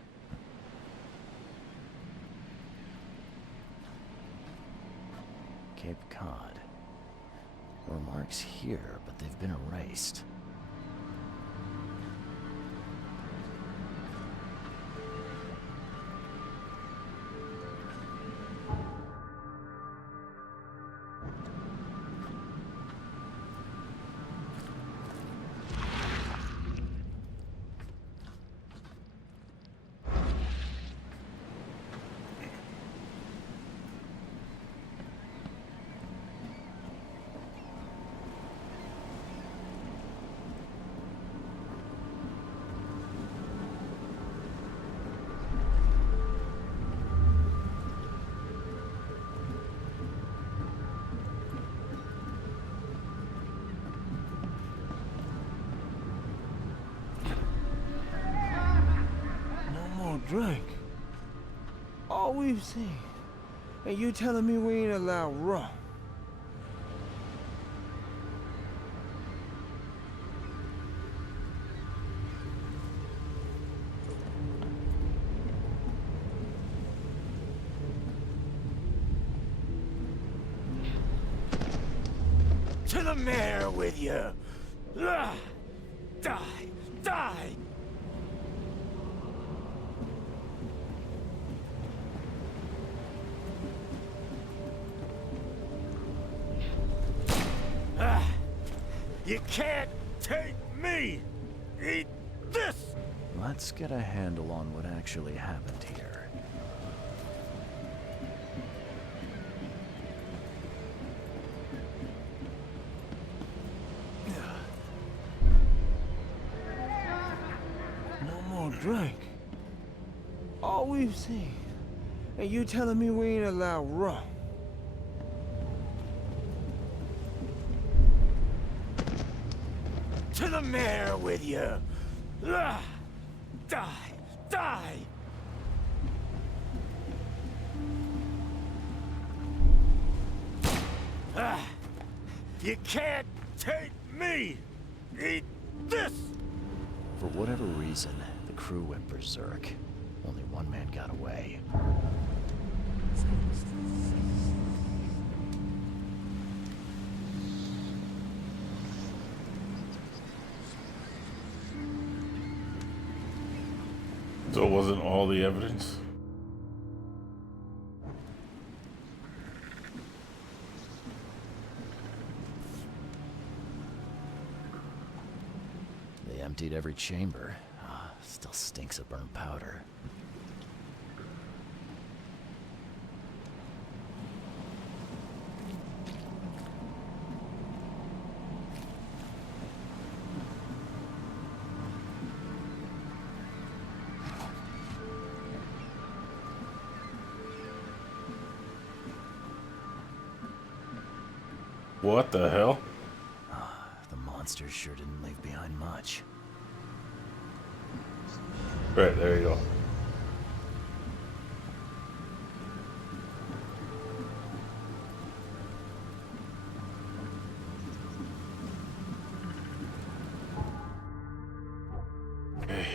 Cape Cod. There were marks here, but they've been erased. Drink. All we've seen. And you telling me we ain't allowed rum? To the mayor with you! Die! Die! You can't take me! Eat this! Let's get a handle on what actually happened here. No more drink. All we've seen. And you telling me we ain't allowed rum? To the mayor with you! Die! Die! You can't take me! Eat this! For whatever reason, the crew went berserk. Only one man got away. So it wasn't all the evidence? They emptied every chamber. Still stinks of burnt powder. What the hell? The monsters sure didn't leave behind much. Right, there you go. Okay.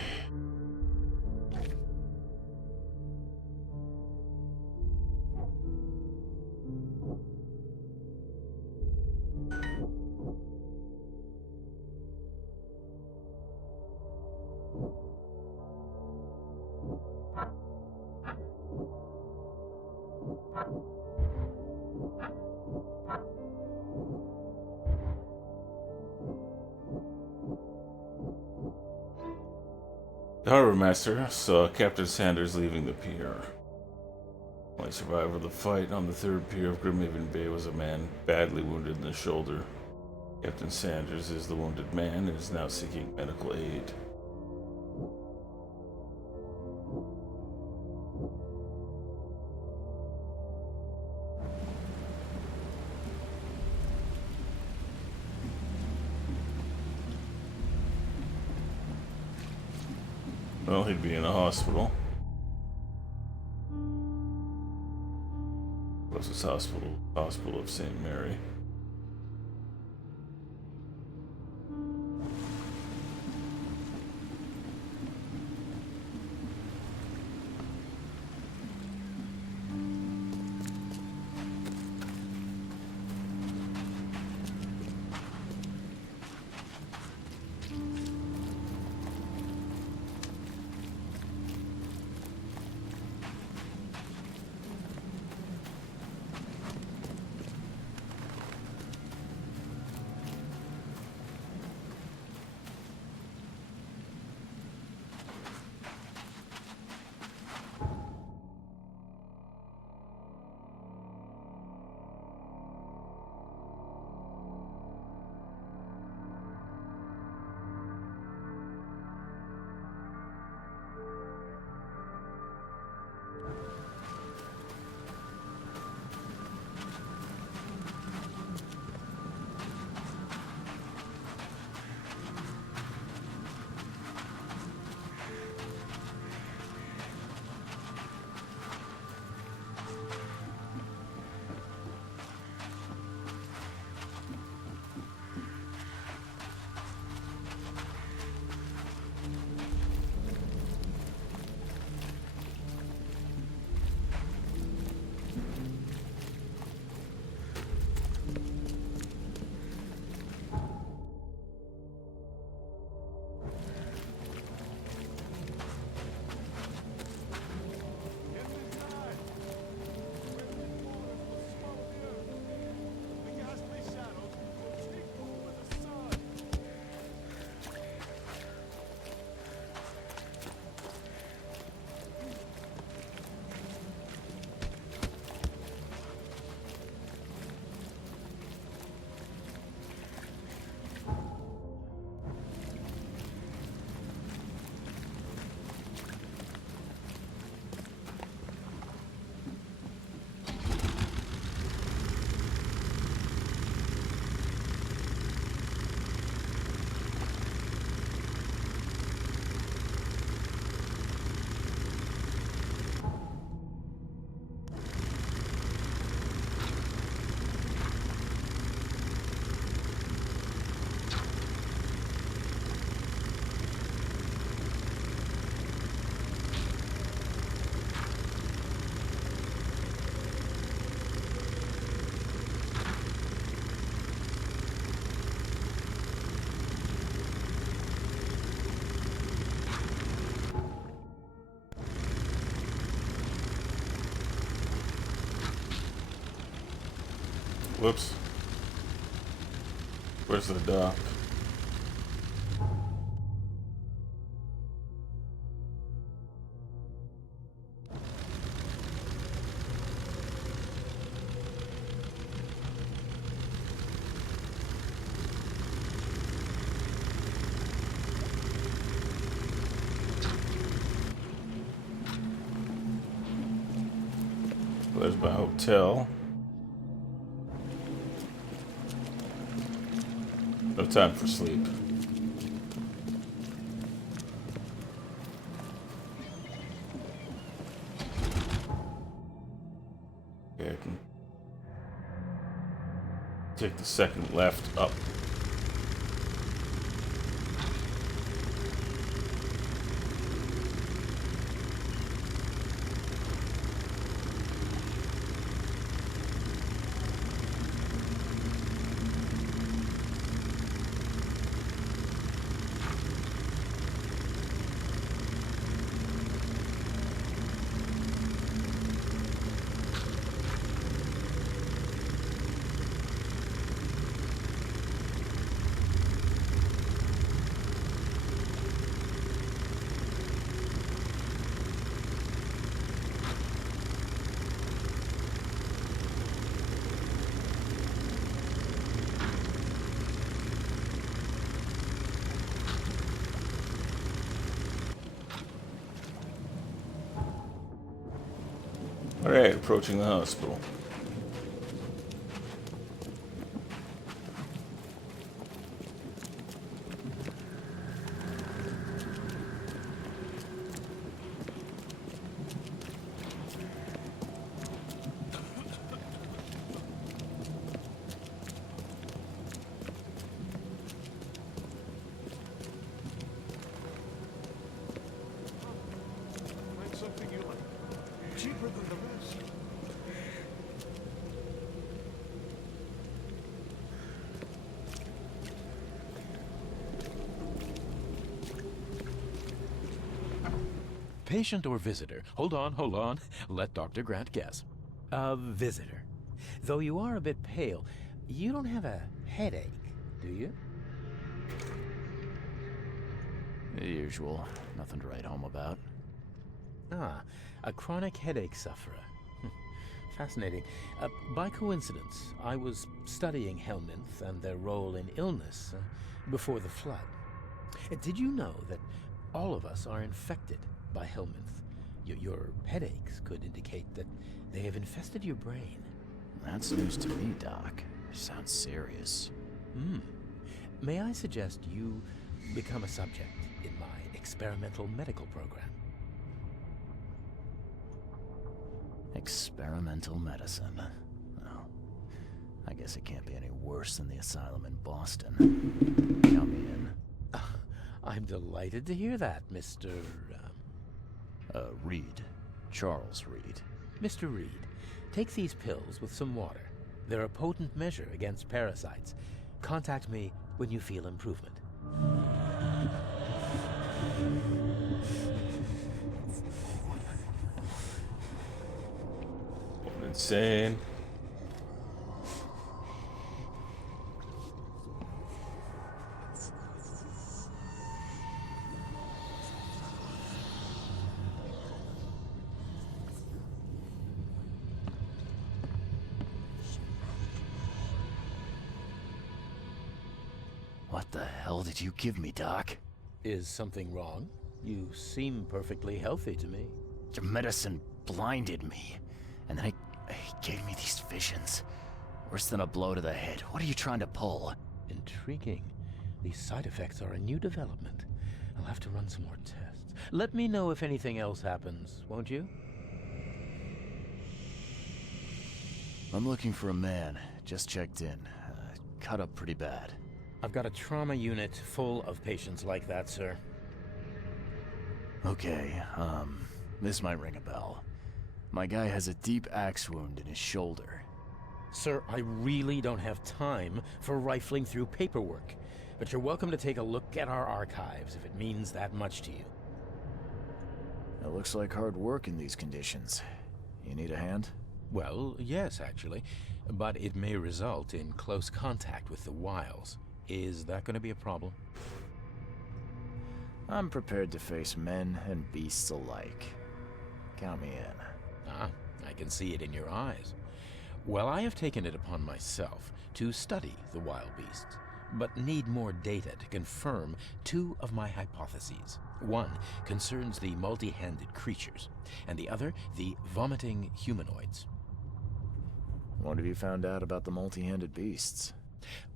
The harbor master saw Captain Sanders leaving the pier. Only survivor of the fight on the third pier of Grimhaven Bay was a man badly wounded in the shoulder. Captain Sanders is the wounded man and is now seeking medical aid. Well, he'd be in a hospital. Closest Hospital, Hospital of St. Mary. Whoops. Where's the dock? There's my hotel. No time for sleep. Okay, I can take the second left up. Alright, approaching the hospital. patient or visitor? Hold on, hold on. Let Dr. Grant guess. A visitor. Though you are a bit pale, you don't have a headache, do you? The usual. Nothing to write home about. Ah, a chronic headache sufferer. Fascinating. By coincidence, I was studying helminths and their role in illness before the flood. Did you know that all of us are infected by helminth? Your headaches could indicate that they have infested your brain. That's news to me, Doc. Sounds serious. May I suggest you become a subject in my experimental medical program? Experimental medicine. Oh, I guess it can't be any worse than the asylum in Boston. Count me in. I'm delighted to hear that, Mr. Reed. Charles Reed. Mr. Reed, take these pills with some water. They're a potent measure against parasites. Contact me when you feel improvement. Insane. What the hell did you give me, Doc? Is something wrong? You seem perfectly healthy to me. Your medicine blinded me. And then he gave me these visions. Worse than a blow to the head. What are you trying to pull? Intriguing. These side effects are a new development. I'll have to run some more tests. Let me know if anything else happens, won't you? I'm looking for a man. Just checked in. Cut up pretty bad. I've got a trauma unit full of patients like that, sir. Okay, this might ring a bell. My guy has a deep axe wound in his shoulder. Sir, I really don't have time for rifling through paperwork, but you're welcome to take a look at our archives if it means that much to you. It looks like hard work in these conditions. You need a hand? Well, yes, actually, but it may result in close contact with the wiles. Is that going to be a problem? I'm prepared to face men and beasts alike. Count me in. Ah, I can see it in your eyes. Well, I have taken it upon myself to study the wild beasts, but need more data to confirm two of my hypotheses. One concerns the multi-handed creatures, and the other the vomiting humanoids. What have you found out about the multi-handed beasts?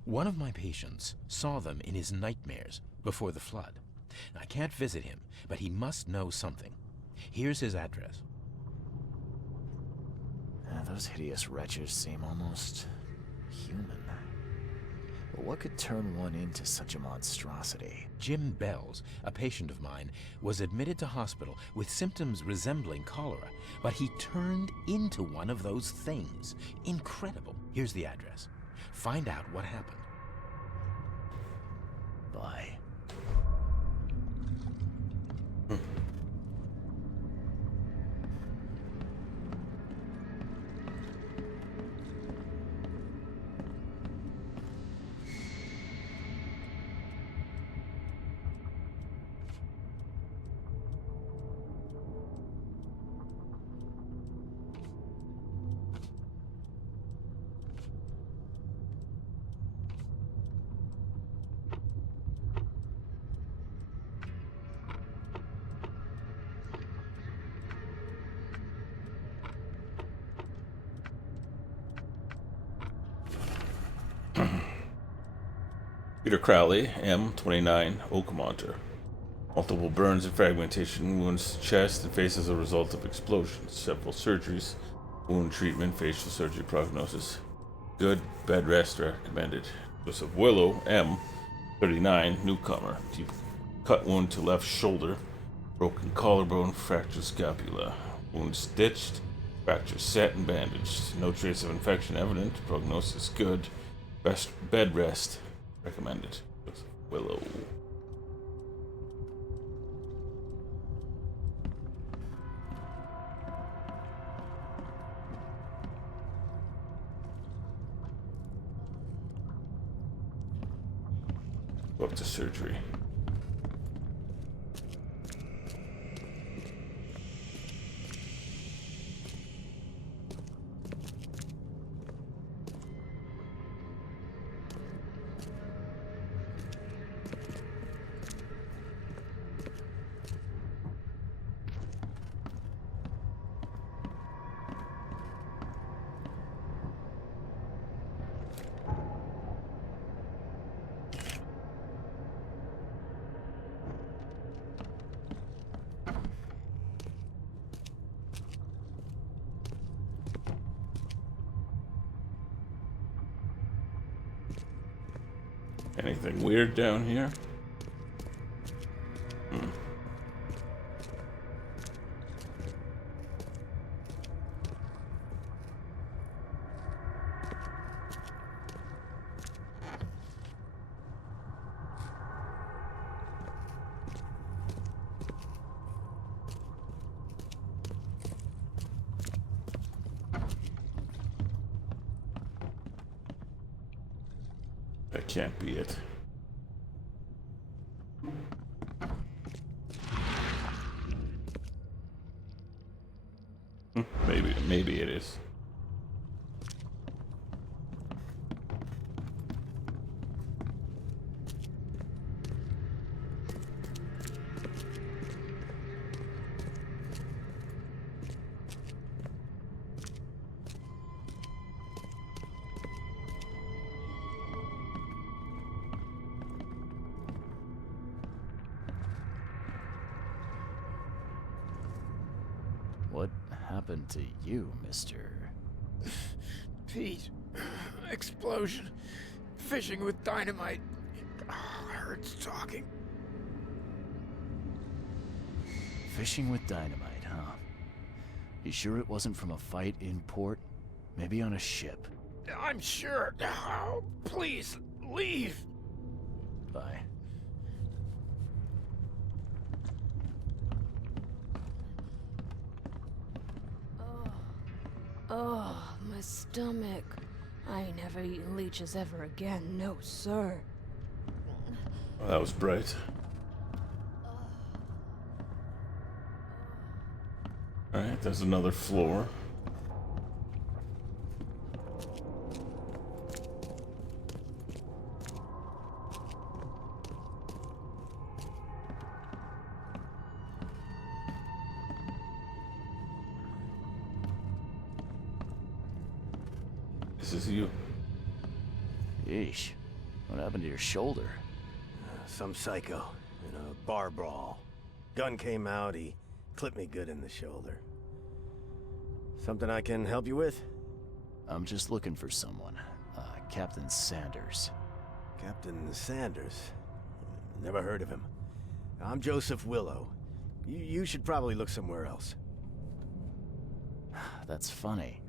One of my patients saw them in his nightmares before the flood. I can't visit him, but he must know something. Here's his address. Those hideous wretches seem almost human. But what could turn one into such a monstrosity? Jim Bells, a patient of mine, was admitted to hospital with symptoms resembling cholera, but he turned into one of those things. Incredible. Here's the address. Find out what happened. Bye. Peter Crowley, M. 29, Oakmonter. Multiple burns and fragmentation wounds to chest and face as a result of explosions. Several surgeries. Wound treatment, facial surgery prognosis. Good, bed rest recommended. Joseph Willow, M. 39, newcomer. Deep cut wound to left shoulder. Broken collarbone, fractured scapula. Wound stitched. Fracture set and bandaged. No trace of infection evident. Prognosis good. Best bed rest recommended. Willow. Go up to surgery. Anything weird down here? That can't be it. Maybe it is. What happened to you, mister? Pete. Explosion. Fishing with dynamite. Hurts talking. Fishing with dynamite, huh? You sure it wasn't from a fight in port? Maybe on a ship? I'm sure. Oh, please, leave. Bye. Oh, my stomach. I ain't never eaten leeches ever again, no sir. Well, that was bright. Alright, there's another floor. This is you. Yeesh. What happened to your shoulder? Some psycho in a bar brawl. Gun came out, he clipped me good in the shoulder. Something I can help you with? I'm just looking for someone. Captain Sanders. Captain Sanders? Never heard of him. I'm Joseph Willow. You should probably look somewhere else. That's funny.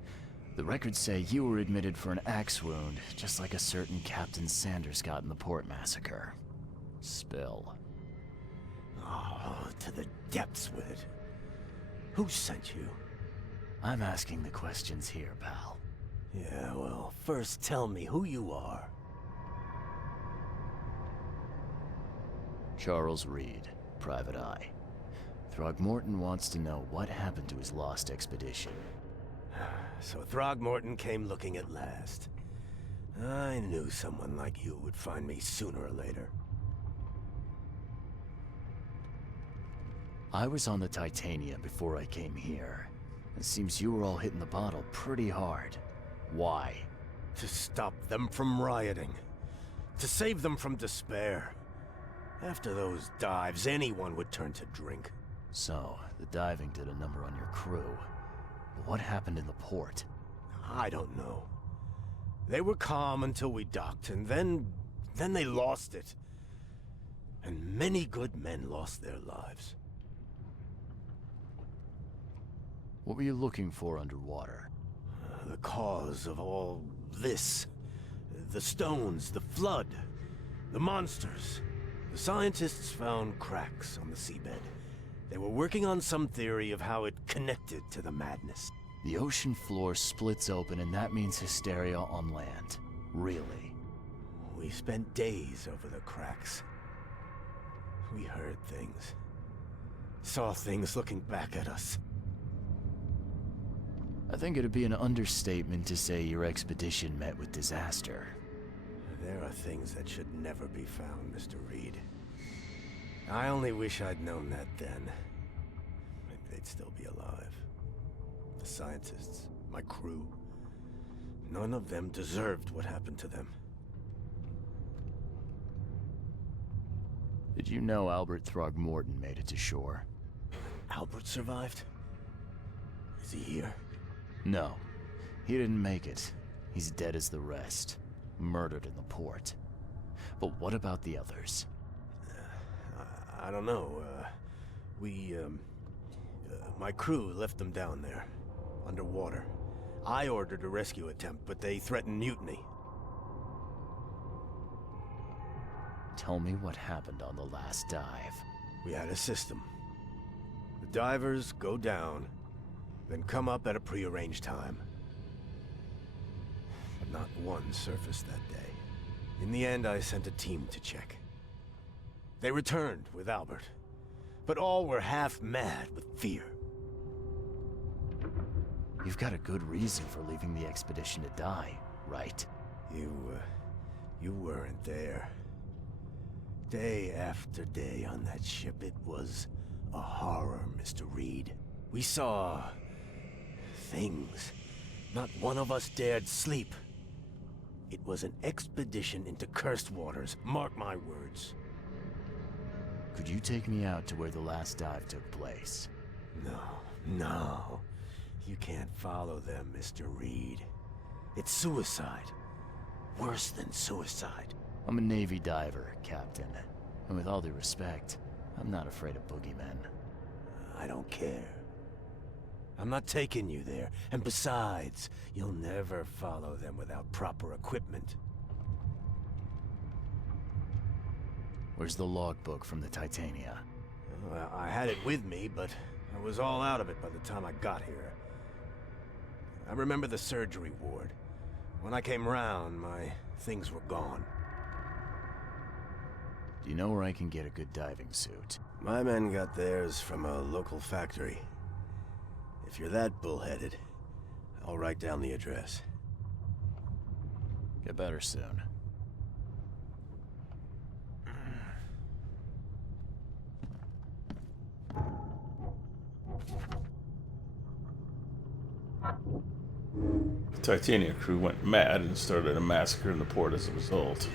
The records say you were admitted for an axe wound, just like a certain Captain Sanders got in the port massacre. Spill. Oh, to the depths with it. Who sent you? I'm asking the questions here, pal. Yeah, well, first tell me who you are. Charles Reed, Private Eye. Throgmorton wants to know what happened to his lost expedition. So Throgmorton came looking at last. I knew someone like you would find me sooner or later. I was on the Titania before I came here. It seems you were all hitting the bottle pretty hard. Why? To stop them from rioting. To save them from despair. After those dives, anyone would turn to drink. So, the diving did a number on your crew. But what happened in the port? I don't know. They were calm until we docked, and then they lost it. And many good men lost their lives. What were you looking for underwater? The cause of all this. The stones, the flood, the monsters. The scientists found cracks on the seabed. They were working on some theory of how it connected to the madness. The ocean floor splits open and that means hysteria on land. Really? We spent days over the cracks. We heard things. Saw things looking back at us. I think it'd be an understatement to say your expedition met with disaster. There are things that should never be found, Mr. Reed. I only wish I'd known that then. Maybe they'd still be alive. The scientists, my crew, none of them deserved what happened to them. Did you know Albert Throgmorton made it to shore? Albert survived? Is he here? No, he didn't make it. He's dead as the rest. Murdered in the port. But what about the others? I don't know. My crew left them down there, underwater. I ordered a rescue attempt, but they threatened mutiny. Tell me what happened on the last dive. We had a system. The divers go down, then come up at a prearranged time. But not one surfaced that day. In the end, I sent a team to check. They returned with Albert, but all were half mad with fear. You've got a good reason for leaving the expedition to die, right? You weren't there. Day after day on that ship, it was a horror, Mr. Reed. We saw things. Not one of us dared sleep. It was an expedition into cursed waters, mark my words. Could you take me out to where the last dive took place? No. You can't follow them, Mr. Reed. It's suicide. Worse than suicide. I'm a Navy diver, Captain. And with all due respect, I'm not afraid of boogeymen. I don't care. I'm not taking you there. And besides, you'll never follow them without proper equipment. Where's the logbook from the Titania? Well, I had it with me, but I was all out of it by the time I got here. I remember the surgery ward. When I came round, my things were gone. Do you know where I can get a good diving suit? My men got theirs from a local factory. If you're that bullheaded, I'll write down the address. Get better soon. The Titania crew went mad and started a massacre in the port as a result.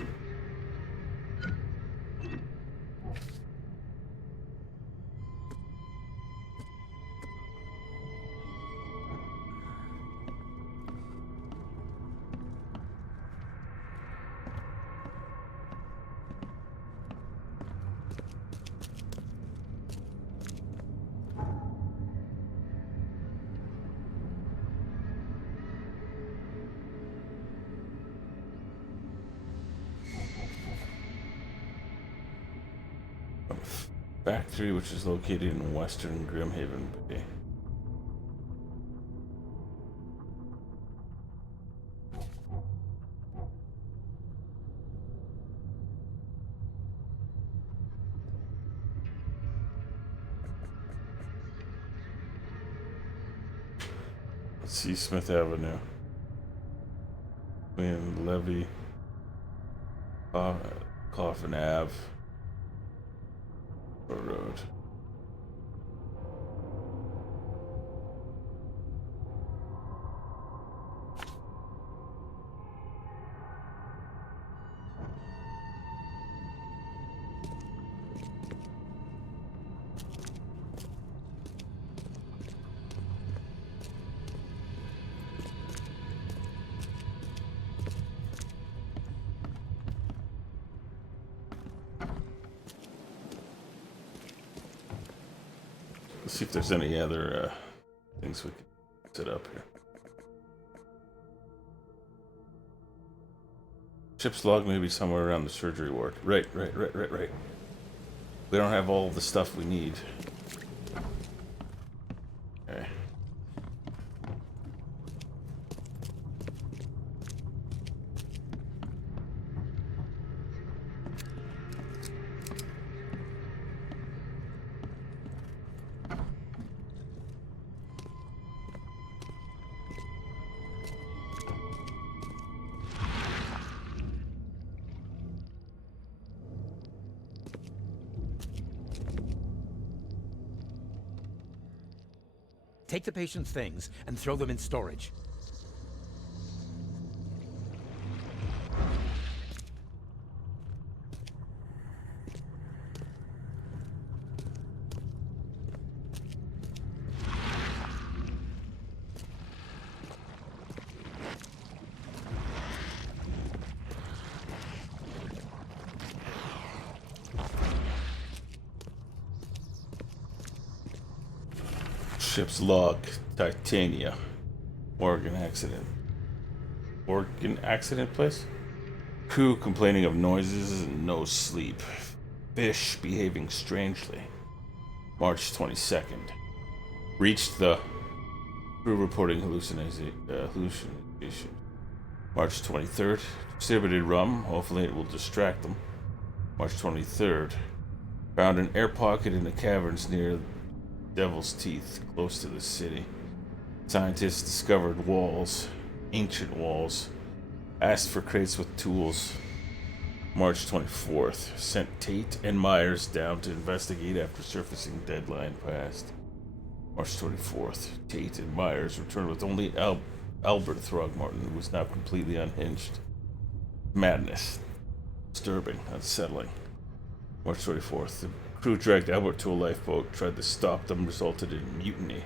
Factory, which is located in western Grimhaven Bay. Let's see, Smith Avenue. Between Levy, Coffin Ave. Road. Let's see if there's any other things we can set up here. Ship's log may be somewhere around the surgery ward. Right. We don't have all the stuff we need. Okay. Take the patient's things and throw them in storage. Ship's log, Titania. Organ accident place? Crew complaining of noises and no sleep. Fish behaving strangely. March 22nd. Reached the crew reporting hallucination. March 23rd. Distributed rum. Hopefully it will distract them. March 23rd. Found an air pocket in the caverns near Devil's Teeth, close to the city. Scientists discovered walls, ancient walls. Asked for crates with tools. March 24th. Sent Tate and Myers down to investigate after surfacing deadline passed. March 24th. Tate and Myers returned with only Albert Throgmorton, who was now completely unhinged. Madness. Disturbing, unsettling. March 24th. The crew dragged Albert to a lifeboat, tried to stop them, resulted in mutiny.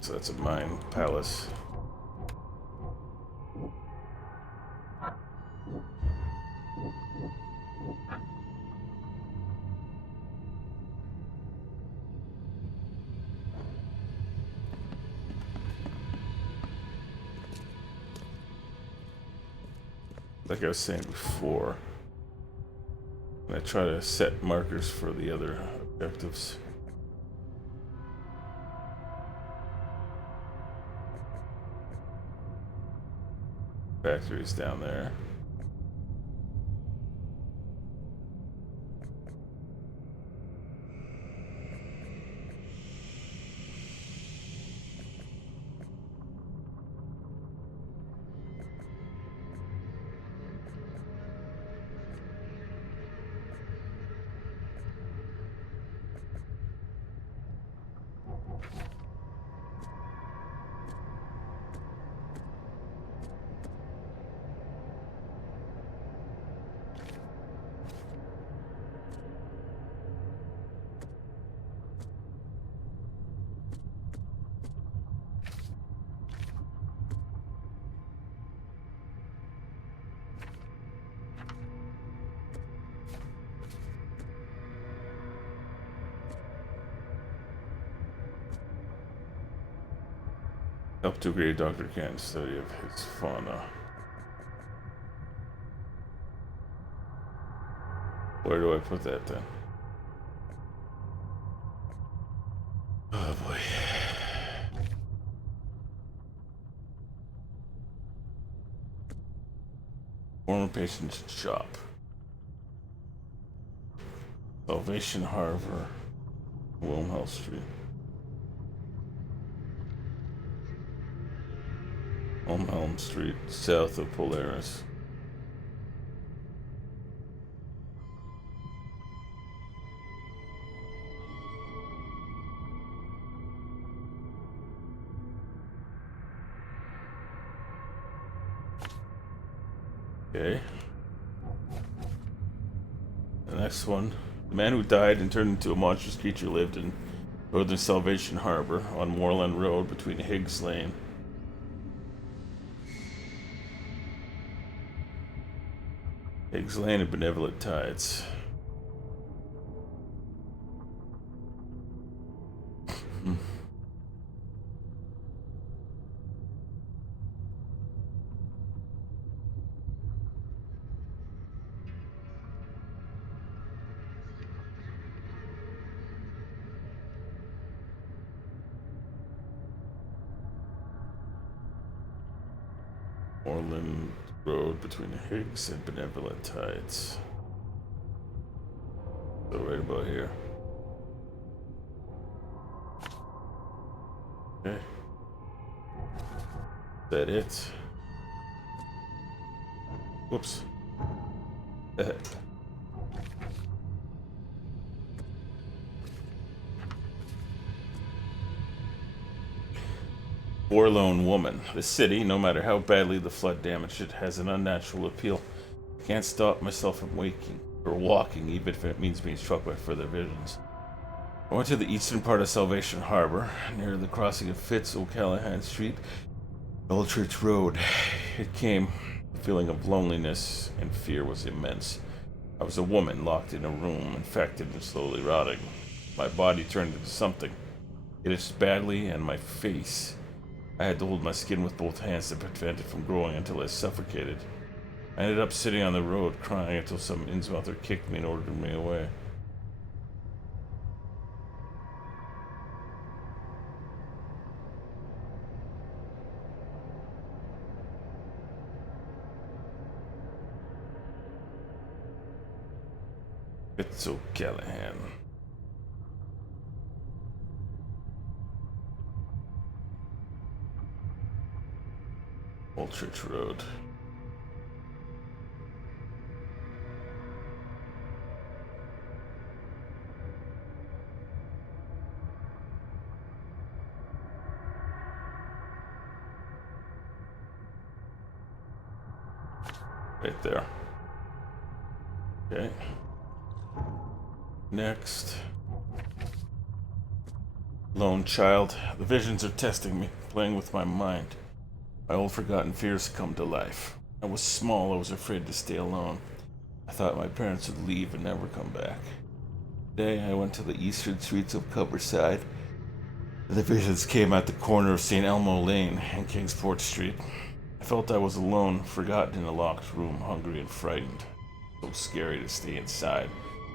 So that's a mine palace. Like I was saying before, I try to set markers for the other objectives. Factories down there. Help to grade Dr. Kent's study of his fauna. Where do I put that then? Oh boy. Former patient's shop. Salvation Harbor. Wilhelm Street. Elm Street, south of Polaris. Okay. The next one. The man who died and turned into a monstrous creature lived in northern Salvation Harbor on Moorland Road between Higgs Lane. Higgs Lane and Benevolent Tides. Moorland Road between Higgs and Benevolent Tides. So right about here. that it? Whoops. Forlorn woman. The city, no matter how badly the flood damaged it, has an unnatural appeal. I can't stop myself from waking or walking, even if it means being struck by further visions. I went to the eastern part of Salvation Harbor, near the crossing of Fitz O'Callahan Street, Old Church Road. It came. The feeling of loneliness and fear was immense. I was a woman locked in a room, infected and slowly rotting. My body turned into something. It itched badly, and my face. I had to hold my skin with both hands to prevent it from growing until I suffocated. I ended up sitting on the road, crying until some Innsmouther kicked me and ordered me away. It's O'Callahan. Old Church Road. Right there. Okay. Next. Lone child. The visions are testing me, playing with my mind. My old forgotten fears come to life. I was small, I was afraid to stay alone. I thought my parents would leave and never come back. Today I went to the eastern streets of Coverside. The visions came at the corner of St. Elmo Lane and Kingsport Street. I felt I was alone, forgotten in a locked room, hungry and frightened. So scary to stay inside.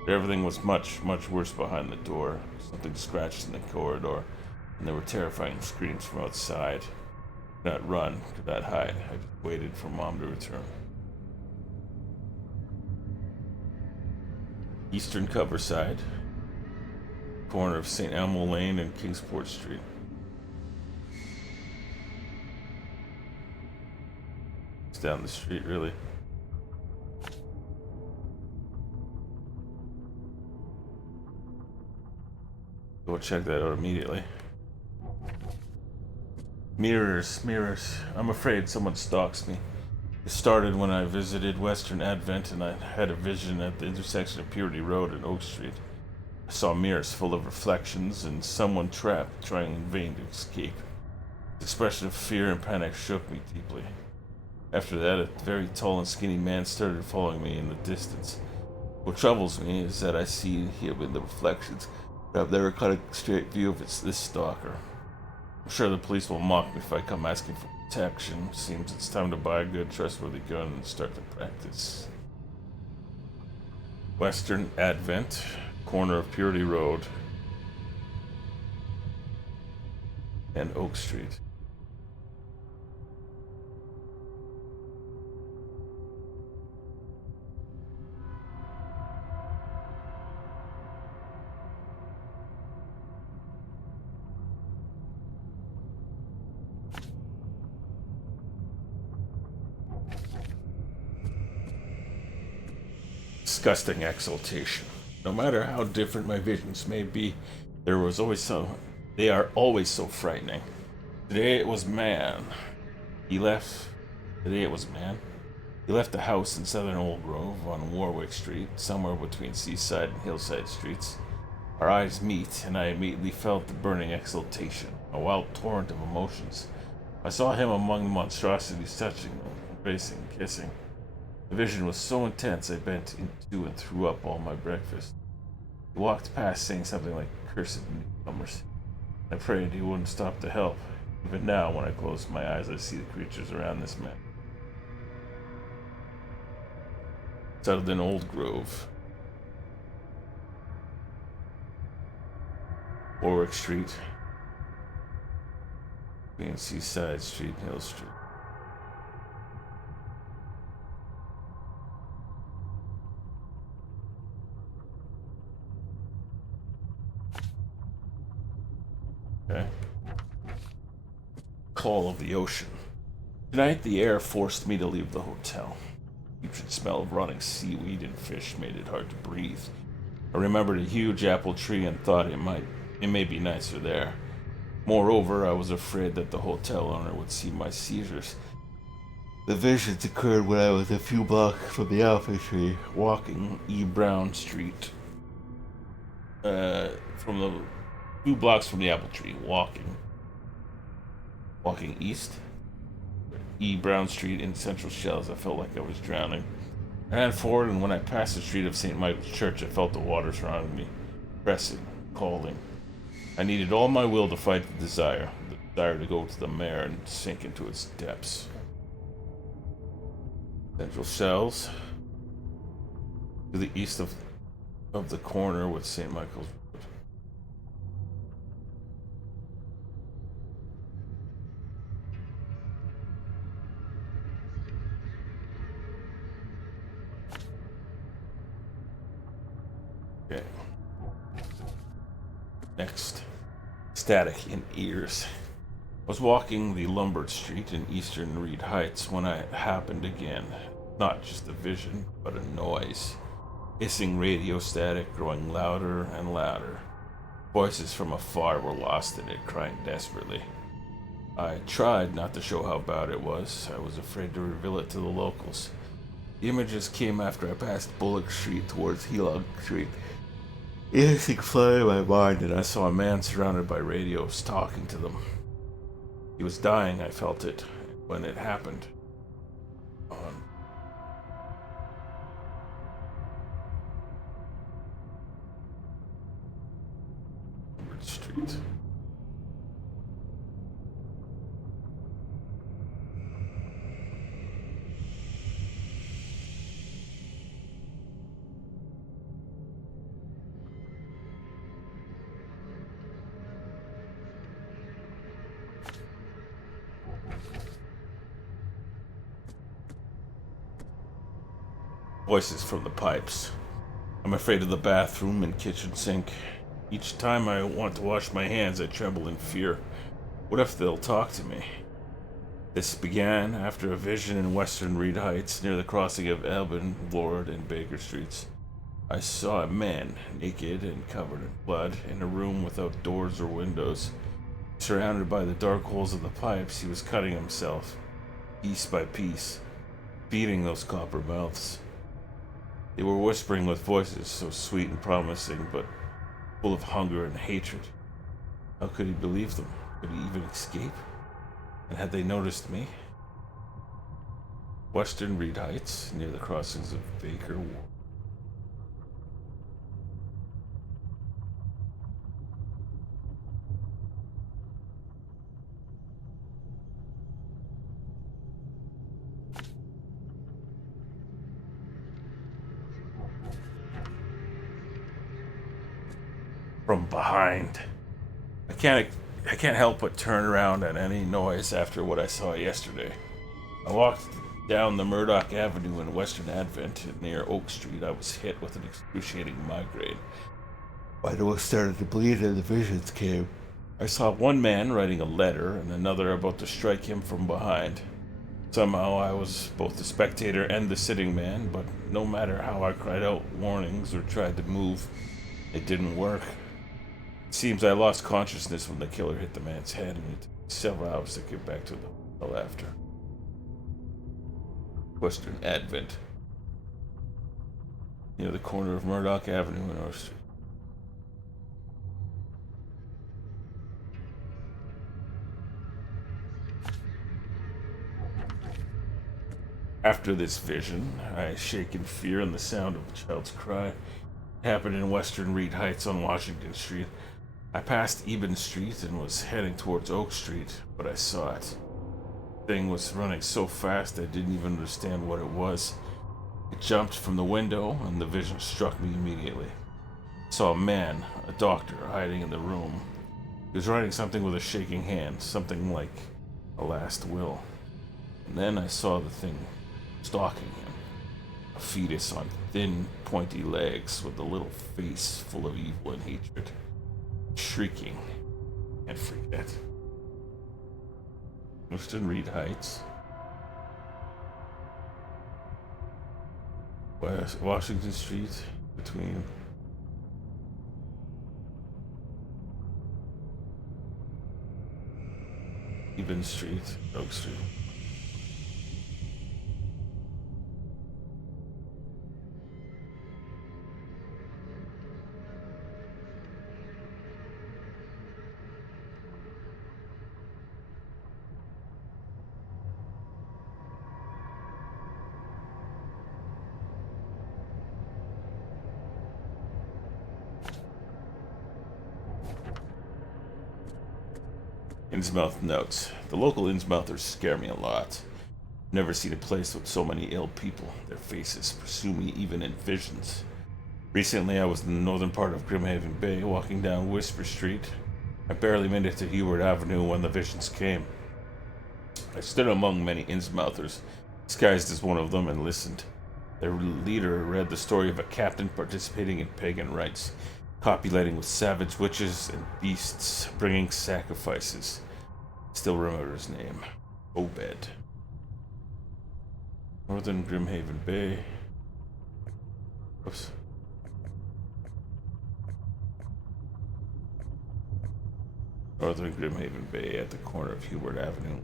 But everything was much, much worse behind the door. Something scratched in the corridor, and there were terrifying screams from outside. Could not run, could not hide. I just waited for Mom to return. Eastern Coverside, corner of St. Elmo Lane and Kingsport Street. It's down the street, really. Go check that out immediately. Mirrors, mirrors. I'm afraid someone stalks me. It started when I visited Western Advent and I had a vision at the intersection of Purity Road and Oak Street. I saw mirrors full of reflections and someone trapped, trying in vain to escape. The expression of fear and panic shook me deeply. After that, a very tall and skinny man started following me in the distance. What troubles me is that I see him in the reflections, but I've never caught a straight view of this stalker. I'm sure the police will mock me if I come asking for protection. Seems it's time to buy a good, trustworthy gun and start to practice. Western Advent, corner of Purity Road and Oak Street. Disgusting exaltation. No matter how different my visions may be, they are always so frightening. Today it was man. Today it was man. He left the house in southern Old Grove on Warwick Street, somewhere between Seaside and Hillside Streets. Our eyes meet, and I immediately felt the burning exultation, a wild torrent of emotions. I saw him among the monstrosities, touching them, embracing, kissing. The vision was so intense I bent into and threw up all my breakfast. He walked past saying something like, "Cursed newcomers." I prayed he wouldn't stop to help. Even now, when I close my eyes, I see the creatures around this man. Settled in Old Grove. Warwick Street. Between Seaside Street and Hill Street. Okay. Call of the Ocean. Tonight, the air forced me to leave the hotel. The putrid smell of rotting seaweed and fish made it hard to breathe. I remembered a huge apple tree and thought it may be nicer there. Moreover, I was afraid that the hotel owner would see my seizures. The visions occurred when I was a few blocks from the apple tree, walking E. Brown Street. From the few blocks from the apple tree, walking east. E. Brown Street in Central Shells. I felt like I was drowning. I ran forward, and when I passed the street of St. Michael's Church, I felt the water surrounding me, pressing, calling. I needed all my will to fight the desire to go to the mare and sink into its depths. Central Shells, to the east of the corner with St. Michael's Road. Okay. Next, static in ears. I was walking the Lombard Street in eastern Reed Heights when it happened again. Not just a vision, but a noise. Hissing radio static growing louder and louder. Voices from afar were lost in it, crying desperately. I tried not to show how bad it was. I was afraid to reveal it to the locals. The images came after I passed Bullock Street towards Helog Street. Anything flooded my mind, and I saw a man surrounded by radios talking to them. He was dying, I felt it, when it happened. On Street. Voices from the pipes. I'm afraid of the bathroom and kitchen sink. Each time I want to wash my hands, I tremble in fear. What if they'll talk to me? This began after a vision in Western Reed Heights near the crossing of Elbin, Lord, and Baker Streets. I saw a man, naked and covered in blood, in a room without doors or windows. Surrounded by the dark holes of the pipes, he was cutting himself, piece by piece, feeding those copper mouths. They were whispering with voices so sweet and promising, but full of hunger and hatred. How could he believe them? Could he even escape? And had they noticed me? Western Reed Heights, near the crossings of Baker Ward. From behind. I can't help but turn around at any noise after what I saw yesterday. I walked down the Murdoch Avenue in Western Advent near Oak Street. I was hit with an excruciating migraine. My nose started to bleed and the visions came. I saw one man writing a letter and another about to strike him from behind. Somehow I was both the spectator and the sitting man, but no matter how I cried out warnings or tried to move, it didn't work. It seems I lost consciousness when the killer hit the man's head, and it took several hours to get back to the hotel after. Western Advent, near the corner of Murdoch Avenue and Oak Street. After this vision, I shake in fear, and the sound of a child's cry. It happened in Western Reed Heights on Washington Street. I passed Eben Street and was heading towards Oak Street, but I saw it. The thing was running so fast I didn't even understand what it was. It jumped from the window, and the vision struck me immediately. I saw a man, a doctor, hiding in the room. He was writing something with a shaking hand, something like a last will. And then I saw the thing stalking him. A fetus on thin, pointy legs with a little face full of evil and hatred. Shrieking and forget. Western Reed Heights, West Washington Street between Even Street, Oak Street. Innsmouth notes. The local Innsmouthers scare me a lot. Never seen a place with so many ill people. Their faces pursue me even in visions. Recently, I was in the northern part of Grimhaven Bay, walking down Whisper Street. I barely made it to Heward Avenue when the visions came. I stood among many Innsmouthers, disguised as one of them, and listened. Their leader read the story of a captain participating in pagan rites, copulating with savage witches and beasts, bringing sacrifices. Still remember his name. Obed. Northern Grimhaven Bay. Oops. Northern Grimhaven Bay at the corner of Hubert Avenue.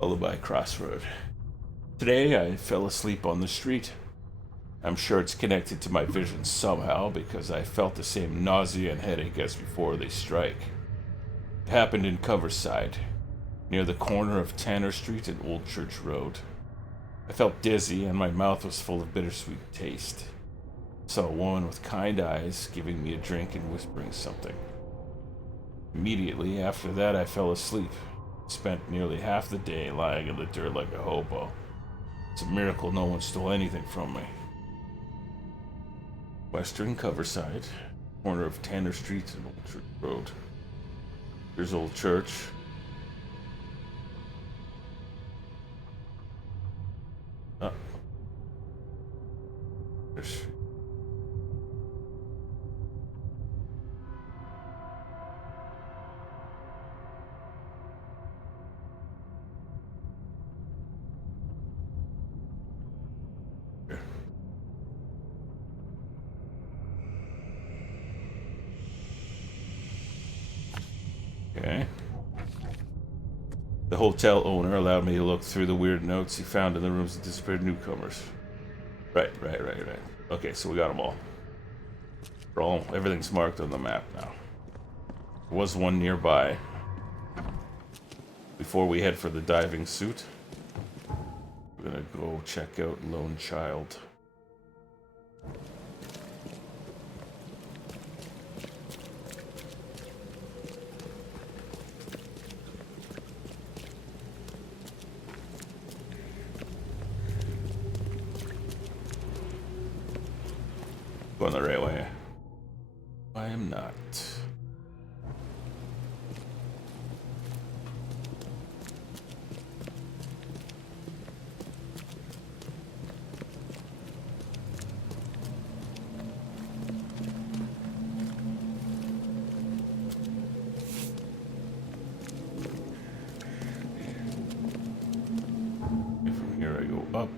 Lullaby Crossroad. Today I fell asleep on the street. I'm sure it's connected to my visions somehow because I felt the same nausea and headache as before they strike. It happened in Coverside, near the corner of Tanner Street and Old Church Road. I felt dizzy and my mouth was full of bittersweet taste. I saw a woman with kind eyes giving me a drink and whispering something. Immediately after that I fell asleep. Spent nearly half the day lying in the dirt like a hobo. It's a miracle no one stole anything from me. Western Coverside, corner of Tanner Street and Old Church Road. Here's Old Church. There's Okay. The hotel owner allowed me to look through the weird notes he found in the rooms of disappeared newcomers. Right. Okay, so we got them all. Everything's marked on the map now. There was one nearby. Before we head for the diving suit, we're gonna go check out Lone Child. Going the right way. I am not. If from here I go up,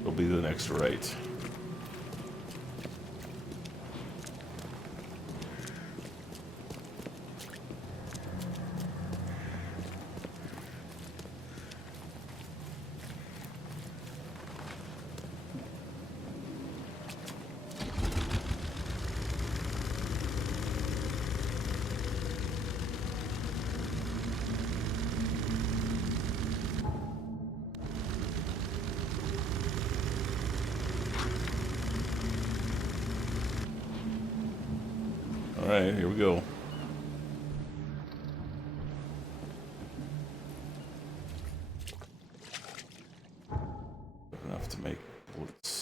it'll be the next right. Alright, here we go. Enough to make bullets.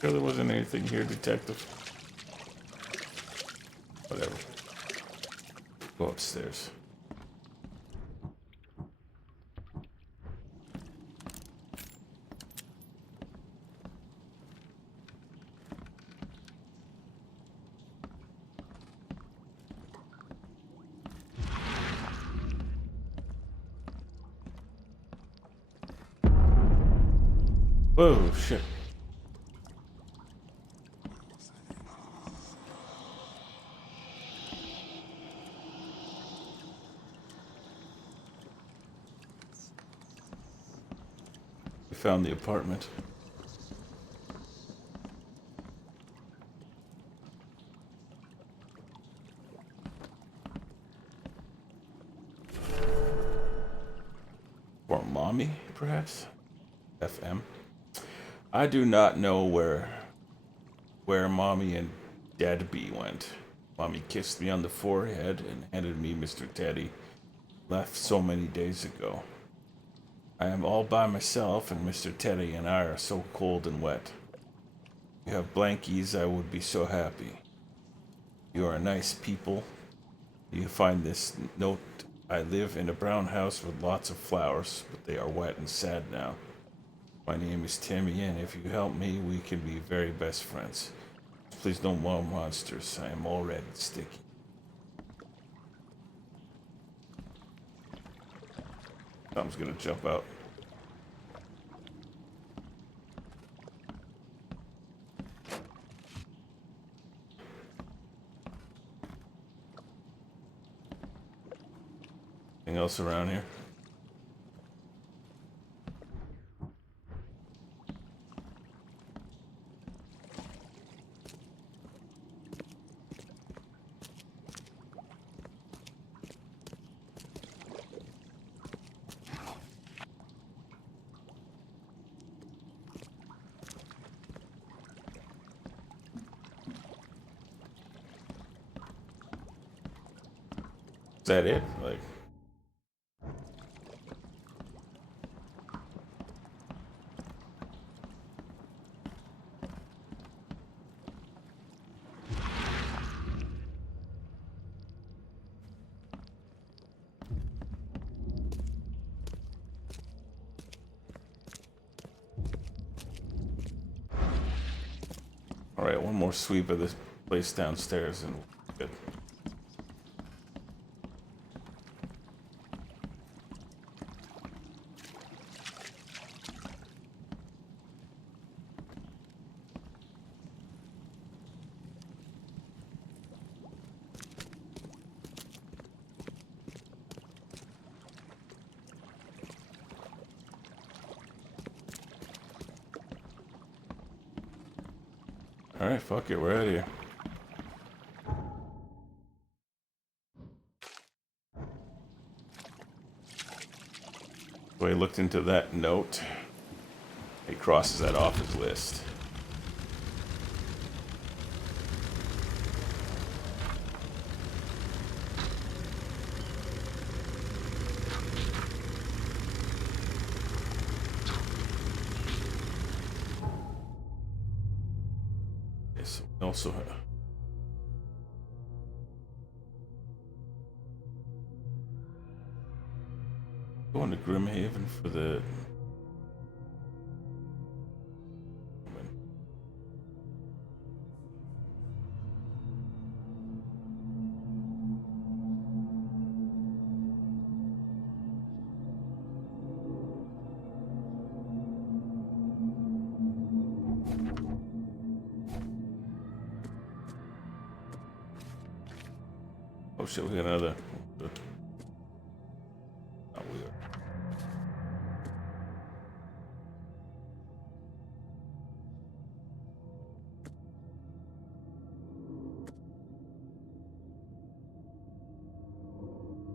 Sure there wasn't anything here, detective. Whatever. Go upstairs. Whoa, shit. We found the apartment. For mommy, perhaps? FM. I do not know where mommy and Dad B went. Mommy kissed me on the forehead and handed me Mr. Teddy. Left so many days ago. I am all by myself, and Mr. Teddy and I are so cold and wet. You have blankies, I would be so happy. You are nice people. You find this note. I live in a brown house with lots of flowers, but they are wet and sad now. My name is Timmy, and if you help me, we can be very best friends. Please no more monsters. I am all red and sticky. Something's gonna jump out. Anything else around here? Is that it? Like, all right, one more sweep of this place downstairs and we're good. All right, fuck it, we're out of here. So he looked into that note. He crosses that off his list. Okay, so we also have... Going to Grimhaven for the. Oh shit, we got another. Oh, we are.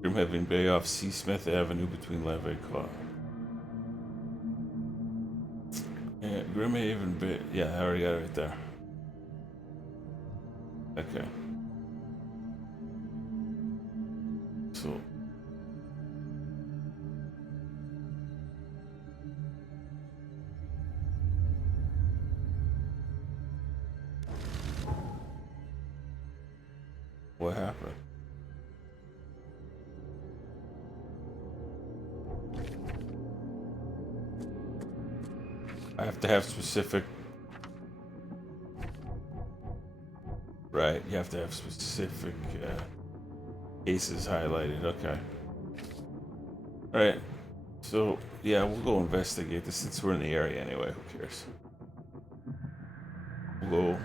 Grimhaven Bay off C. Smith Avenue between Levee Car. Yeah, Grimhaven Bay. Yeah, I already got it right there. Okay. So. What happened? I have to have specific. Right, you have to have specific cases highlighted. Okay. Alright. So, yeah, we'll go investigate this since we're in the area anyway. Who cares? We'll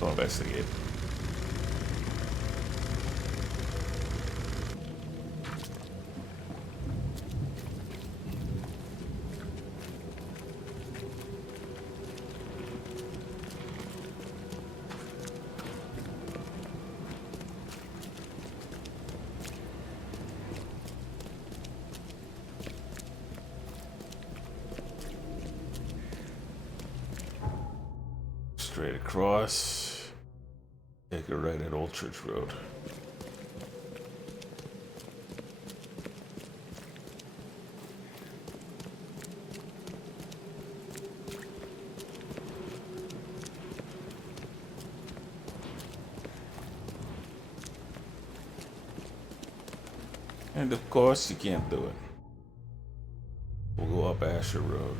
go investigate. Straight across. Take a right at Old Church Road. And of course, you can't do it. We'll go up Asher Road.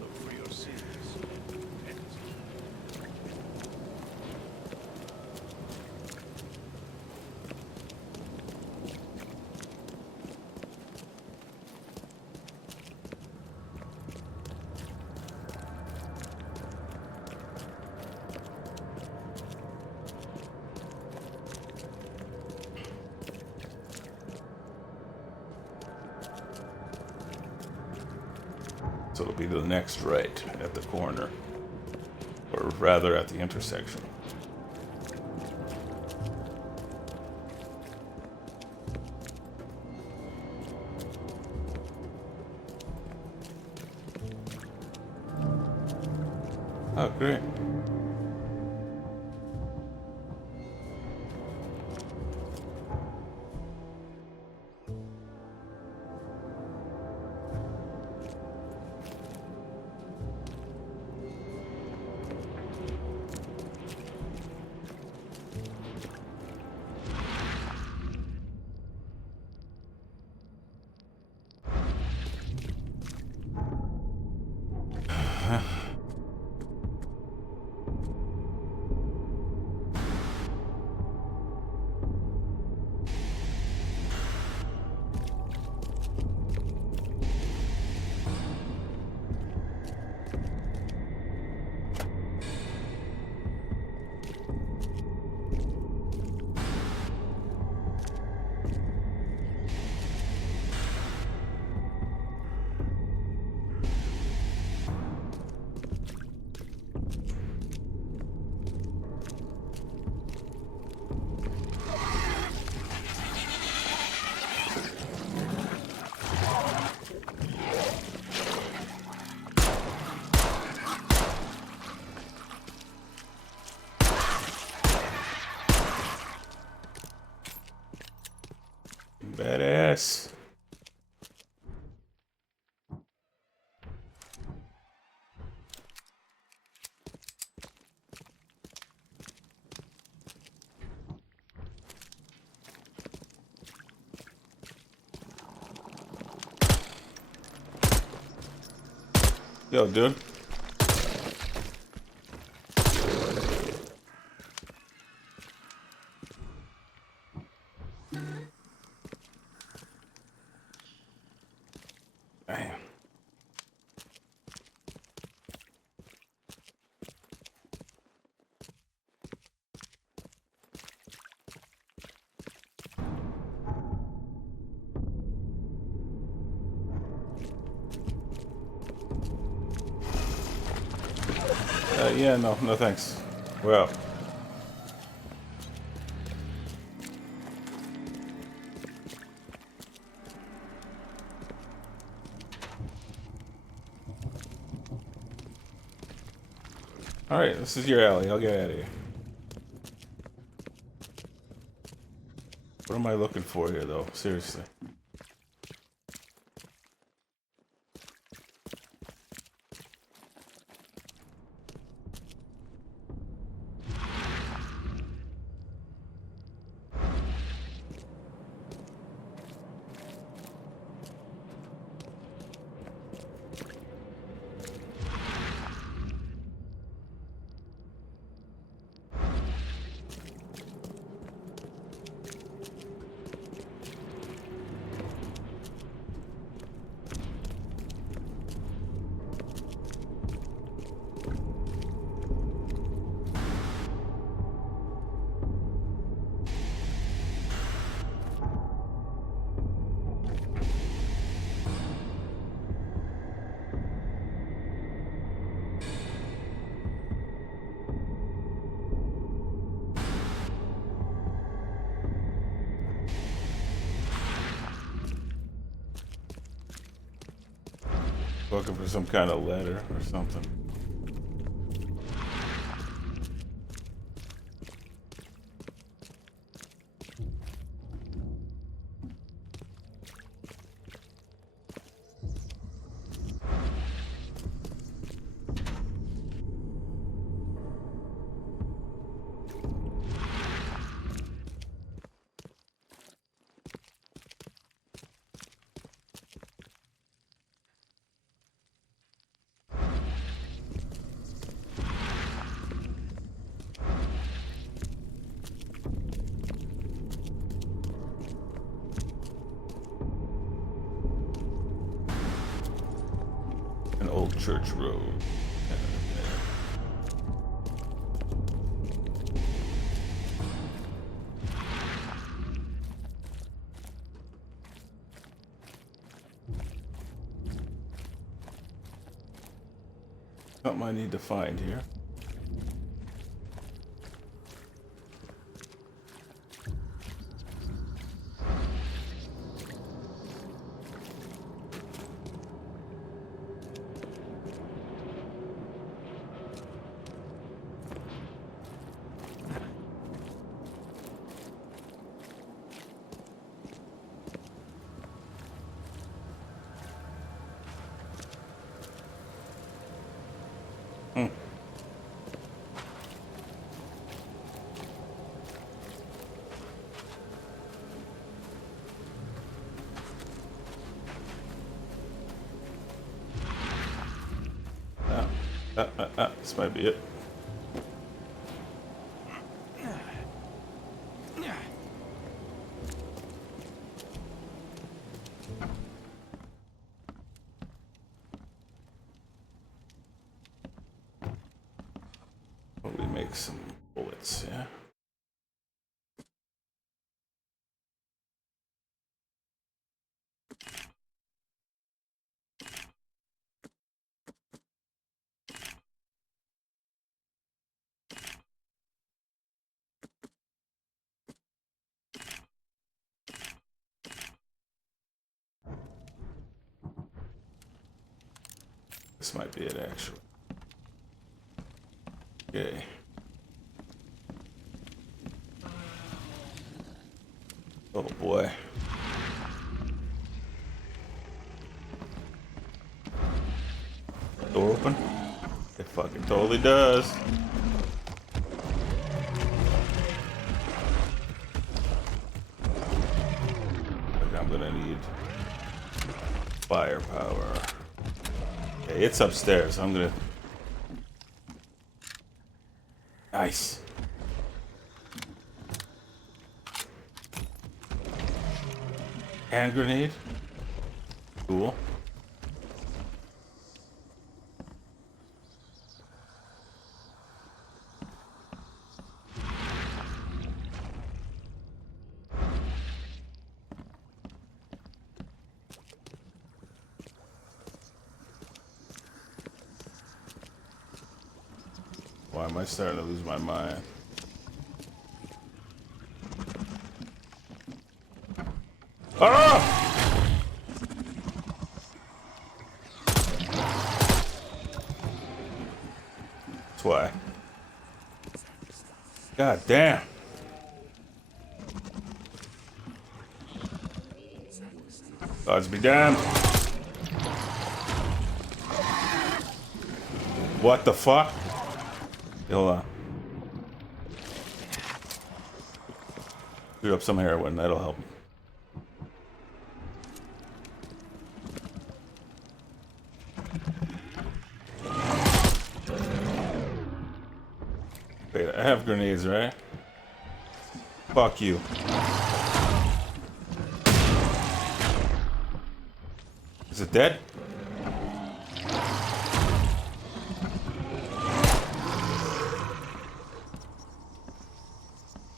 Look for your sins. So it'll be the next right at the corner. Or rather at the intersection. Oh, great. Badass. Yo, dude. Damn. Yeah, no thanks. Well. Alright, this is your alley. I'll get out of here. What am I looking for here, though? Seriously. Looking for some kind of letter or something. An old church road. Something I need to find here. This might be it. Probably make some bullets, yeah. This might be it, actually. Okay. Oh boy. Door open? It fucking totally does. Like I'm gonna need firepower. Okay, it's upstairs. I'm gonna. Nice. Hand grenade. Cool. Why am I starting to lose my mind? Ah! That's why. God damn. Gods be damned. What the fuck? Hold on. Shoot up some heroin, that'll help. Wait, I have grenades, right? Fuck you. Is it dead?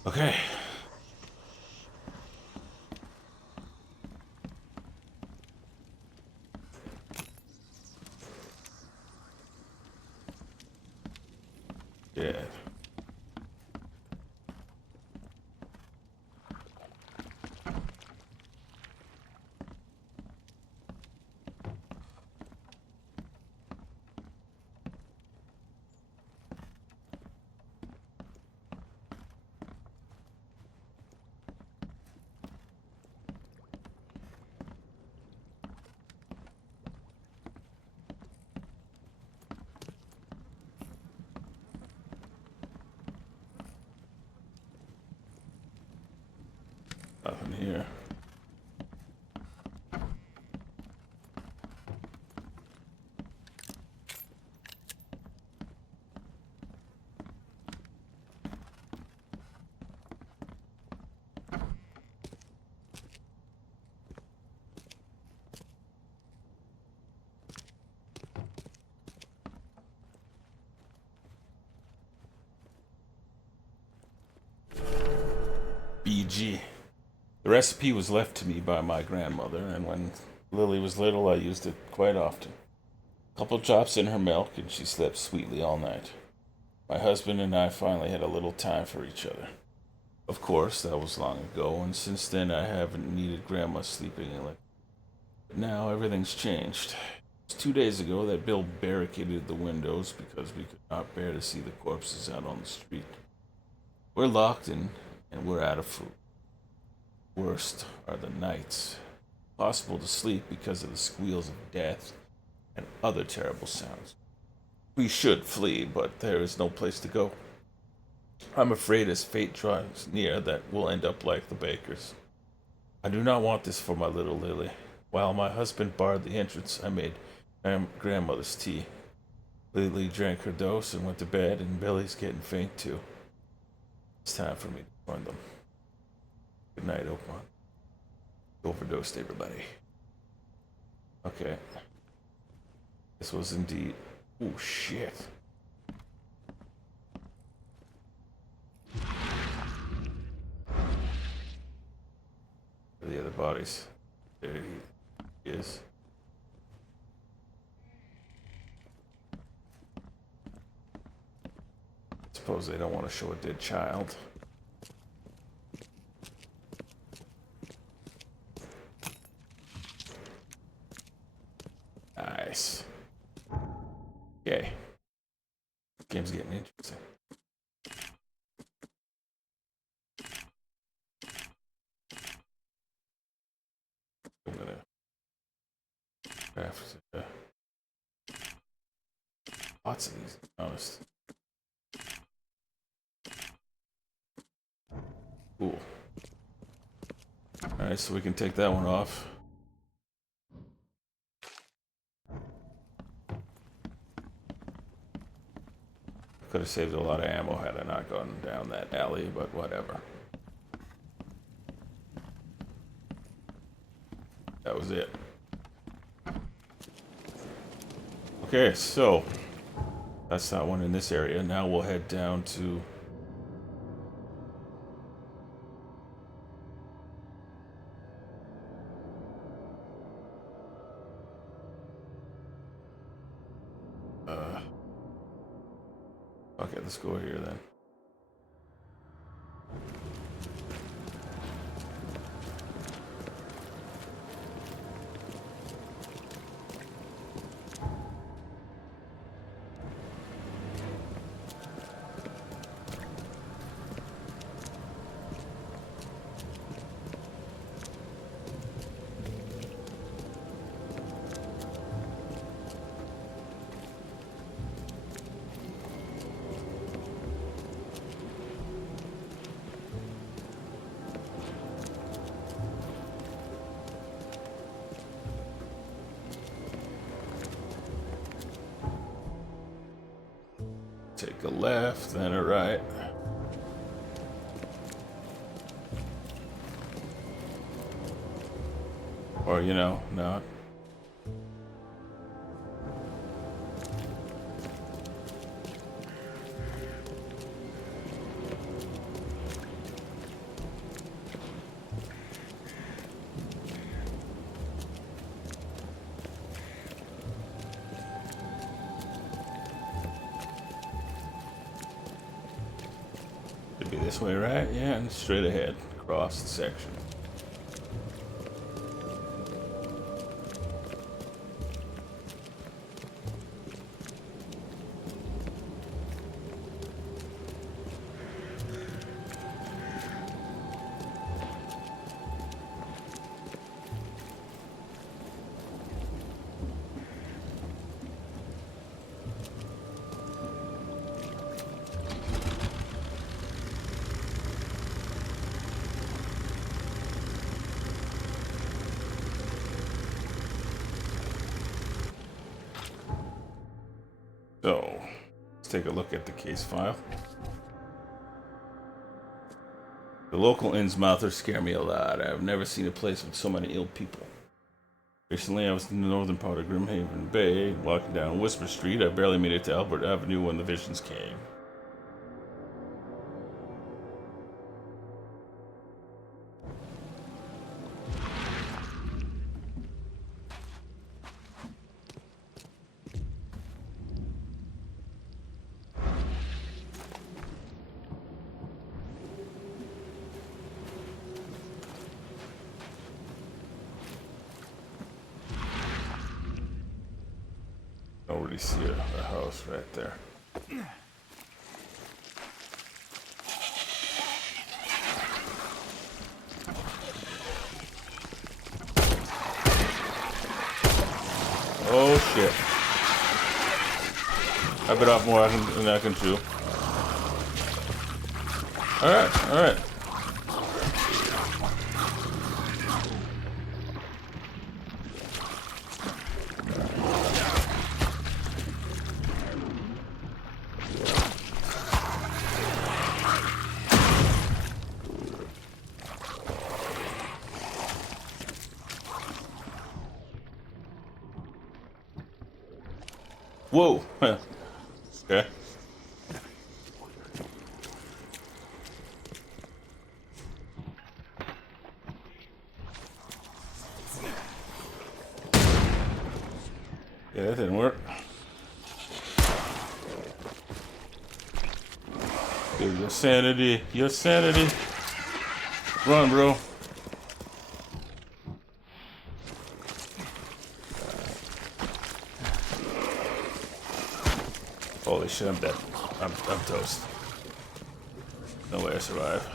Okay. Yeah. Nothing here. BG. The recipe was left to me by my grandmother, and when Lily was little, I used it quite often. A couple drops in her milk, and she slept sweetly all night. My husband and I finally had a little time for each other. Of course, that was long ago, and since then I haven't needed Grandma sleeping in it. But now everything's changed. It was 2 days ago that Bill barricaded the windows because we could not bear to see the corpses out on the street. We're locked in, and we're out of food. Worst are the nights. Impossible to sleep because of the squeals of death and other terrible sounds. We should flee, but there is no place to go. I'm afraid as fate draws near that we'll end up like the bakers. I do not want this for my little Lily. While my husband barred the entrance, I made grandmother's tea. Lily drank her dose and went to bed, and Billy's getting faint too. It's time for me to join them. Good night, Oakmont. Overdosed, everybody. Okay. This was indeed. Oh, shit. Where are the other bodies? There he is. Suppose they don't want to show a dead child. Nice. Okay. Game's getting interesting. I'm gonna craft lots of these, to be honest. Cool. Alright, so we can take that one off. Could have saved a lot of ammo had I not gone down that alley, but whatever. That was it. Okay, so that's that one in this area. Now we'll head down to okay, let's go here then. Take a left, then a right. Or, you know, not. Should be this way, right? Yeah, and straight ahead, across the section. So, let's take a look at the case file. The local Innsmouthers scare me a lot. I've never seen a place with so many ill people. Recently, I was in the northern part of Grimhaven Bay, walking down Whisper Street. I barely made it to Albert Avenue when the visions came. Already see a house right there. Oh shit. I bit off more than I can chew. Alright, alright. Whoa. Okay. Yeah, that didn't work. Dude, your sanity. Your sanity. Run, bro. Holy shit, I'm dead. I'm toast. No way I survive.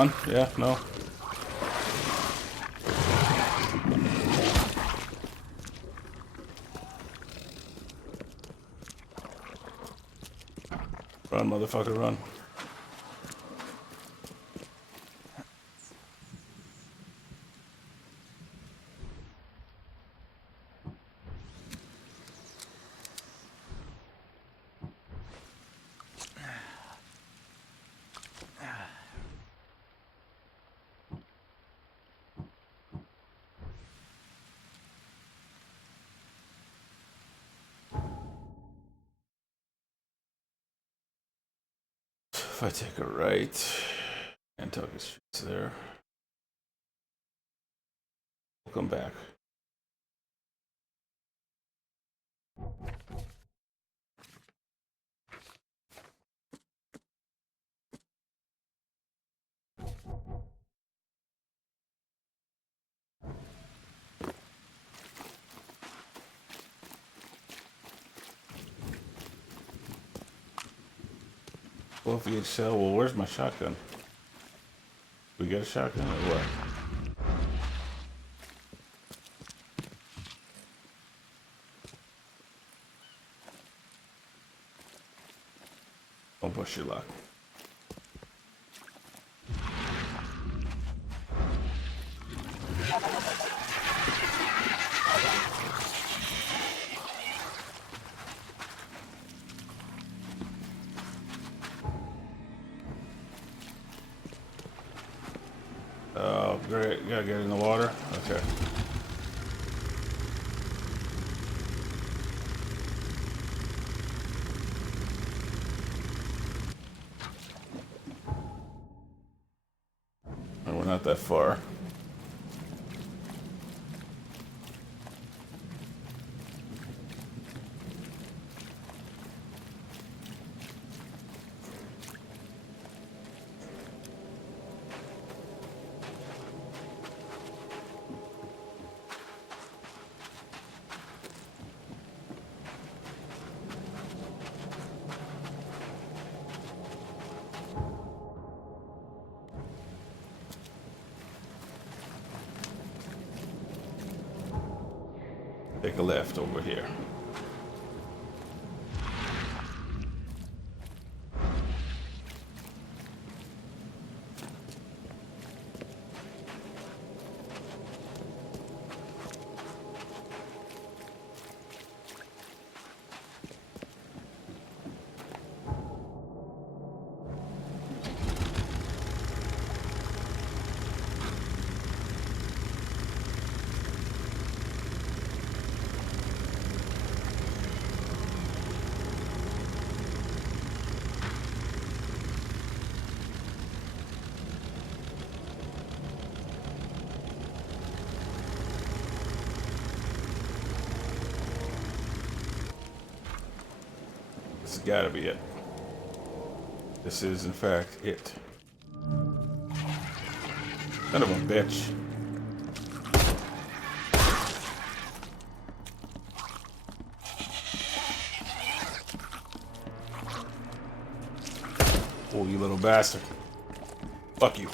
on? Yeah, no. Run, motherfucker, run. If I take a right, and Kentucky Street's there. We'll come back. Well, if you get shell, well, where's my shotgun? We got a shotgun or what? Don't push your luck. Oh, great. Gotta get in the water? Okay. Oh, we're not that far. Take a left over here. This has got to be it. This is, in fact, it. Son of a bitch. Oh, you little bastard. Fuck you.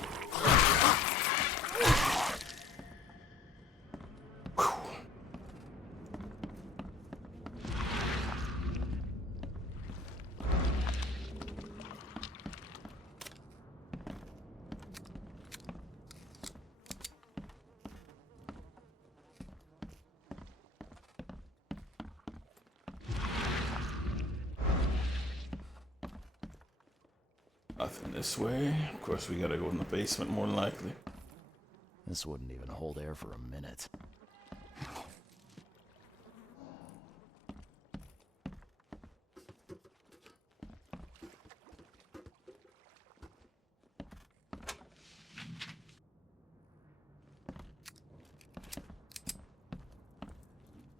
Nothing this way. Of course, we gotta go in the basement, more than likely. This wouldn't even hold air for a minute.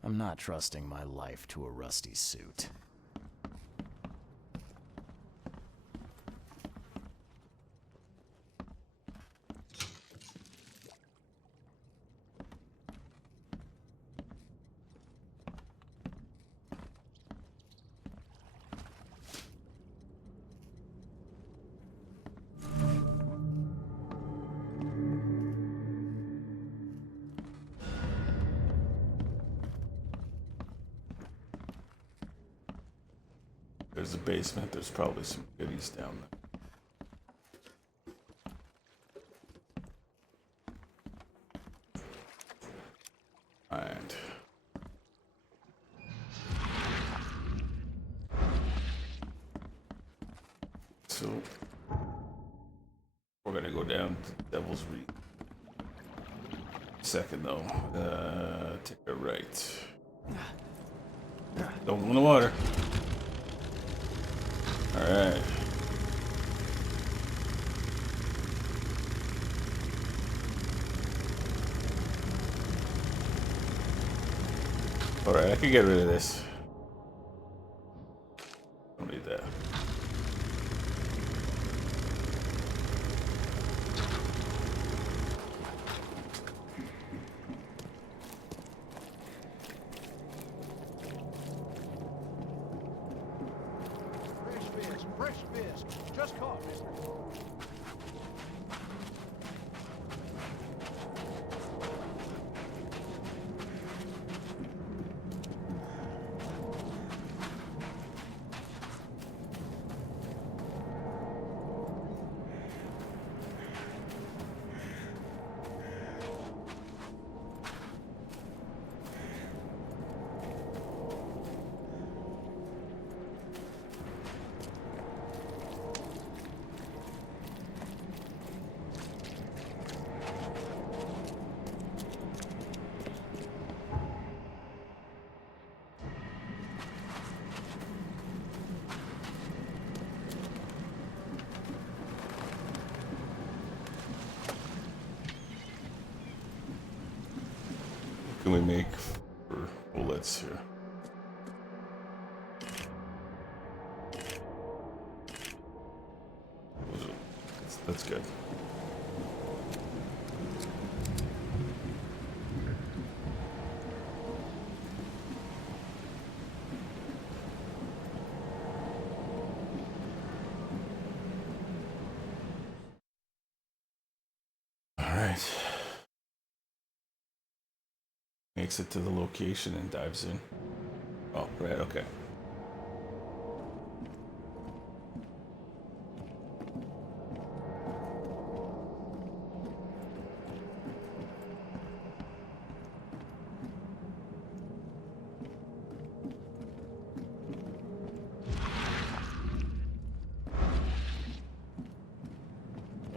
I'm not trusting my life to a rusty suit. There's a basement. There's probably some goodies down there. Alright. So we're gonna go down to Devil's Reach. Second though, take a right. Don't go in the water. Alright. Alright, I can get rid of this. Don't need that. Fresh fish. Just caught, mister. What can we make for bullets here? That's good. All right. Makes it to the location and dives in. Oh, right, okay.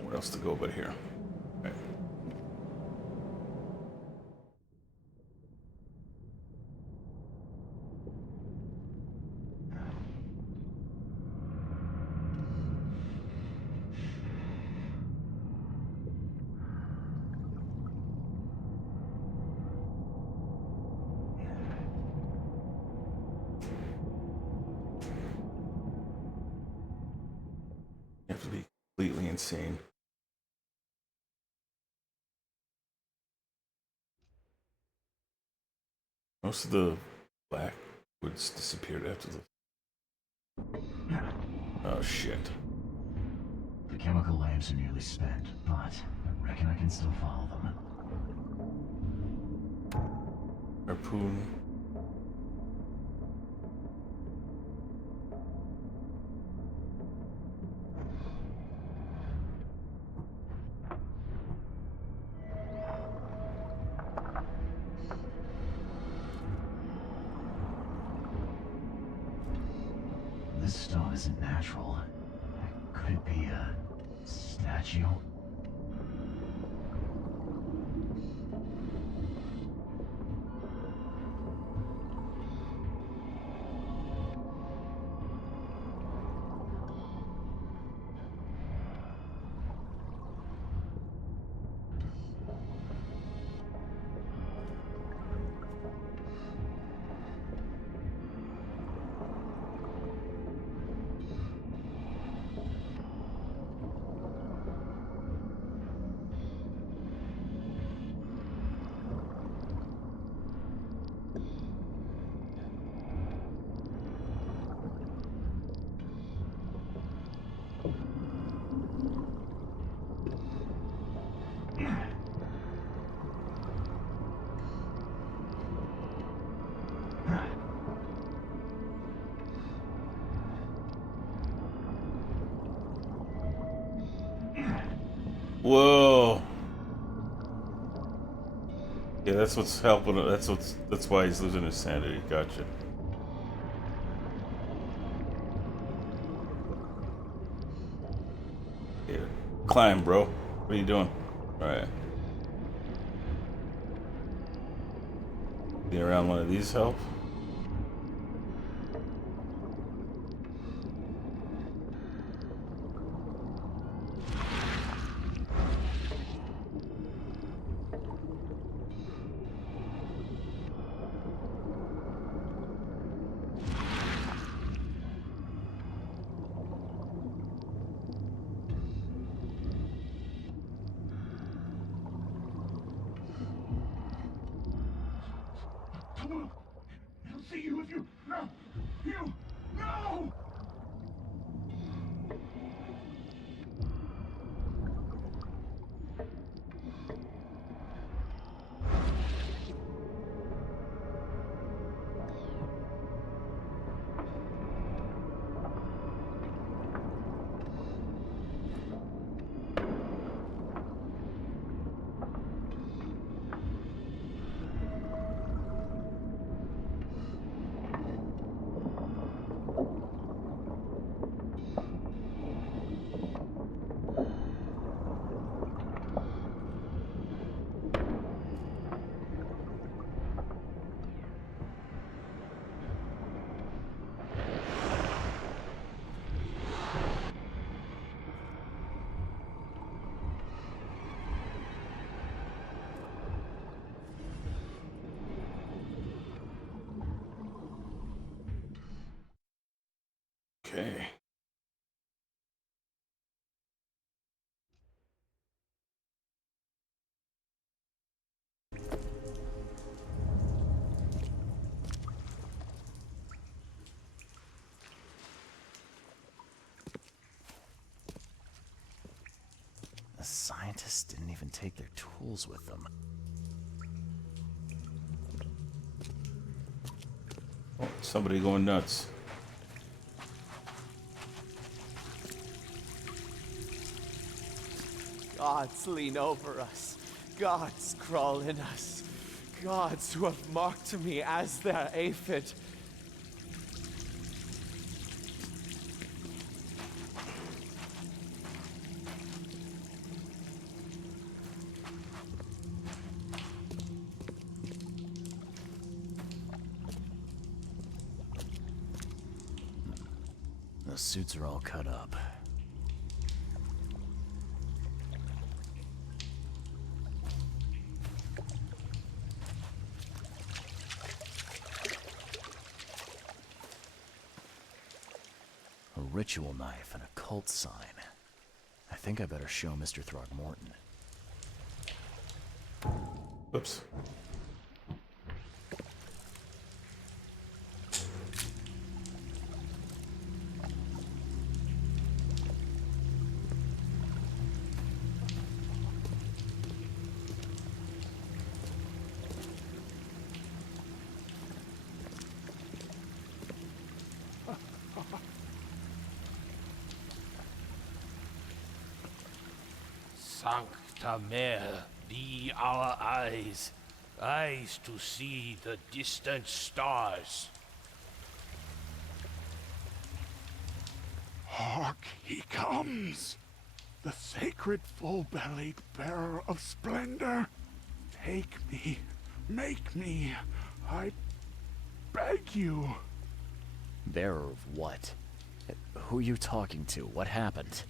Where else to go but here? Right. You have to be completely insane. Most of the black woods disappeared after the... Oh, shit. The chemical lamps are nearly spent, but I reckon I can still follow them. Harpoon. This stone isn't natural. Could it be a statue? Whoa. Yeah, that's what's helping. That's why he's losing his sanity. Gotcha. Yeah. Climb, bro. What are you doing? All right. Getting around one of these help? Come on. I'll see you if you... No! You... No! Okay. The scientists didn't even take their tools with them. Somebody going nuts. Gods lean over us. Gods crawl in us. Gods who have marked me as their aphid. The suits are all cut up. A ritual knife and a cult sign. I think I better show Mr. Throgmorton. Oops. Sancta Mare, be our eyes, eyes to see the distant stars. Hark, he comes! The sacred full-bellied bearer of splendor! Take me, make me, I beg you. Bearer of what? Who are you talking to? What happened?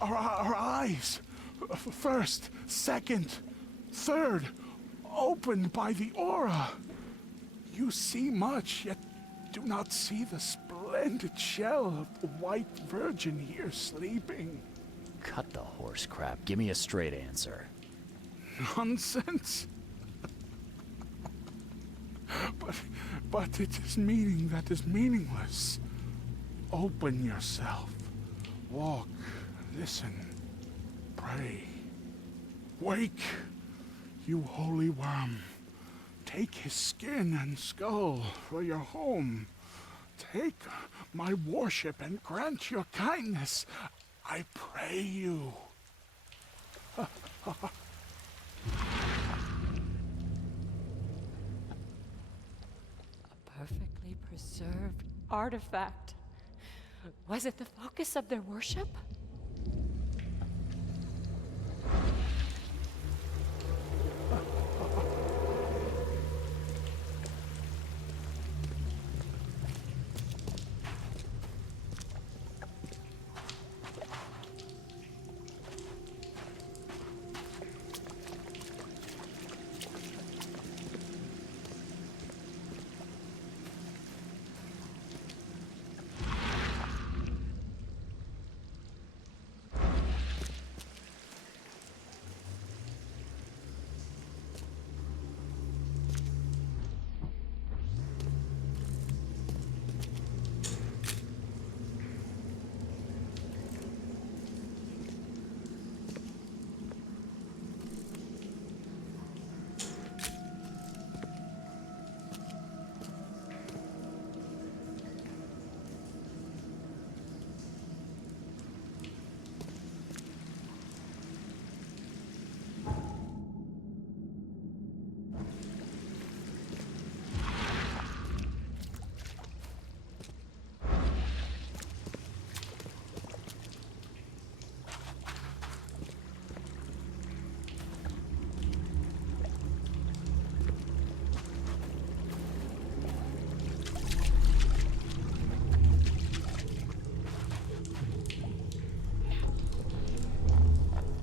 Our eyes! First, second, third, opened by the aura. You see much, yet do not see the splendid shell of the white virgin here sleeping. Cut the horse crap. Give me a straight answer. Nonsense. But it is meaning that is meaningless. Open yourself. Walk, listen, pray. Wake, you holy worm. Take his skin and skull for your home. Take my worship and grant your kindness. I pray you. artifact. Was it the focus of their worship?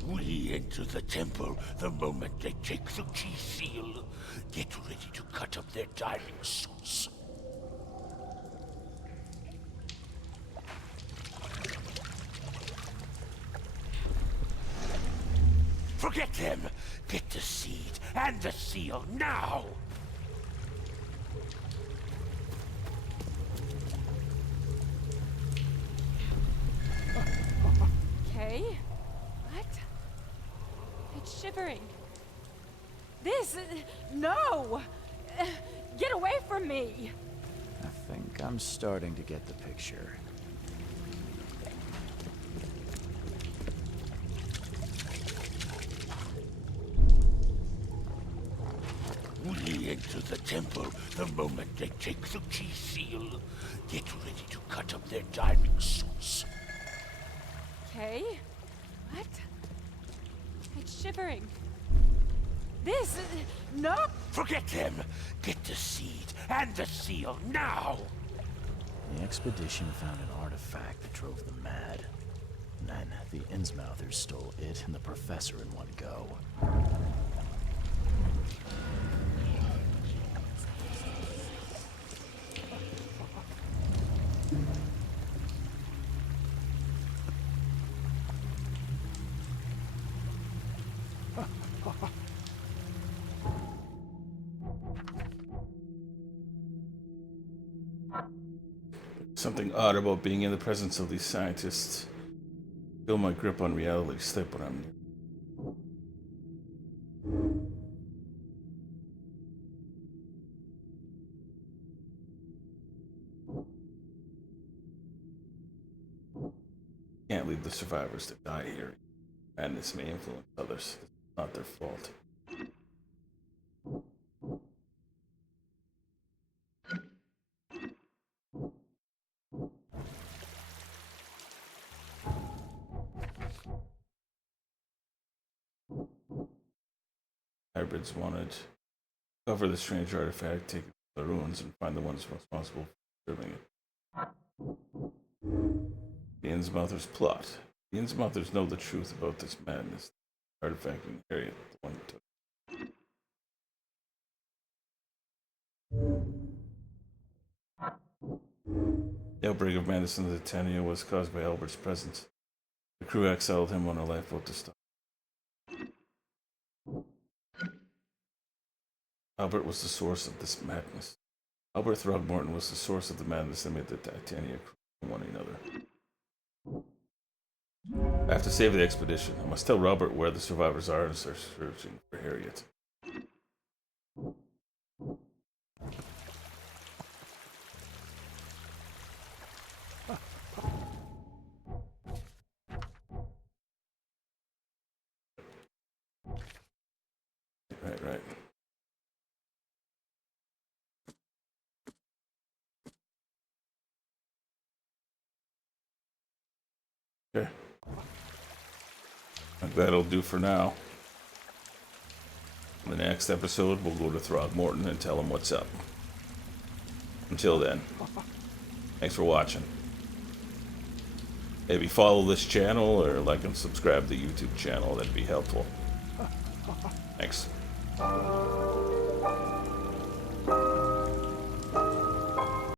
We enter the temple the moment they take the key seal. Get ready to cut up their diving suits. Forget them! Get the seed and the seal now! Okay. What? It's shivering. This... No! Get away from me! I think I'm starting to get the picture. We enter the temple the moment they take the key seal. Get ready to cut up their diving suits. Okay. What? It's shivering. This... No! Forget them! Get the seed and the seal now! The expedition found an artifact that drove them mad. And then the Innsmouthers stole it and the professor in one go. Something odd about being in the presence of these scientists. Feel my grip on reality slip when I'm near. Can't leave the survivors to die here. Madness may influence others. It's not their fault. Hybrids wanted to cover the strange artifact, take it to the ruins, and find the ones responsible for disturbing it. The Innsmouthers plot. The Innsmouthers know the truth about this madness. The artifact and Harriet, the one who took it. The outbreak of madness in the Titania was caused by Albert's presence. The crew exiled him on a lifeboat to stop. Albert was the source of this madness. Albert Throgmorton was the source of the madness that made the Titania crew from one another. I have to save the expedition. I must tell Robert where the survivors are and start searching for Harriet. Right. Okay. I think that'll do for now. In the next episode, we'll go to Throgmorton and tell him what's up. Until then, thanks for watching. Maybe follow this channel or like and subscribe to the YouTube channel. That'd be helpful. Thanks.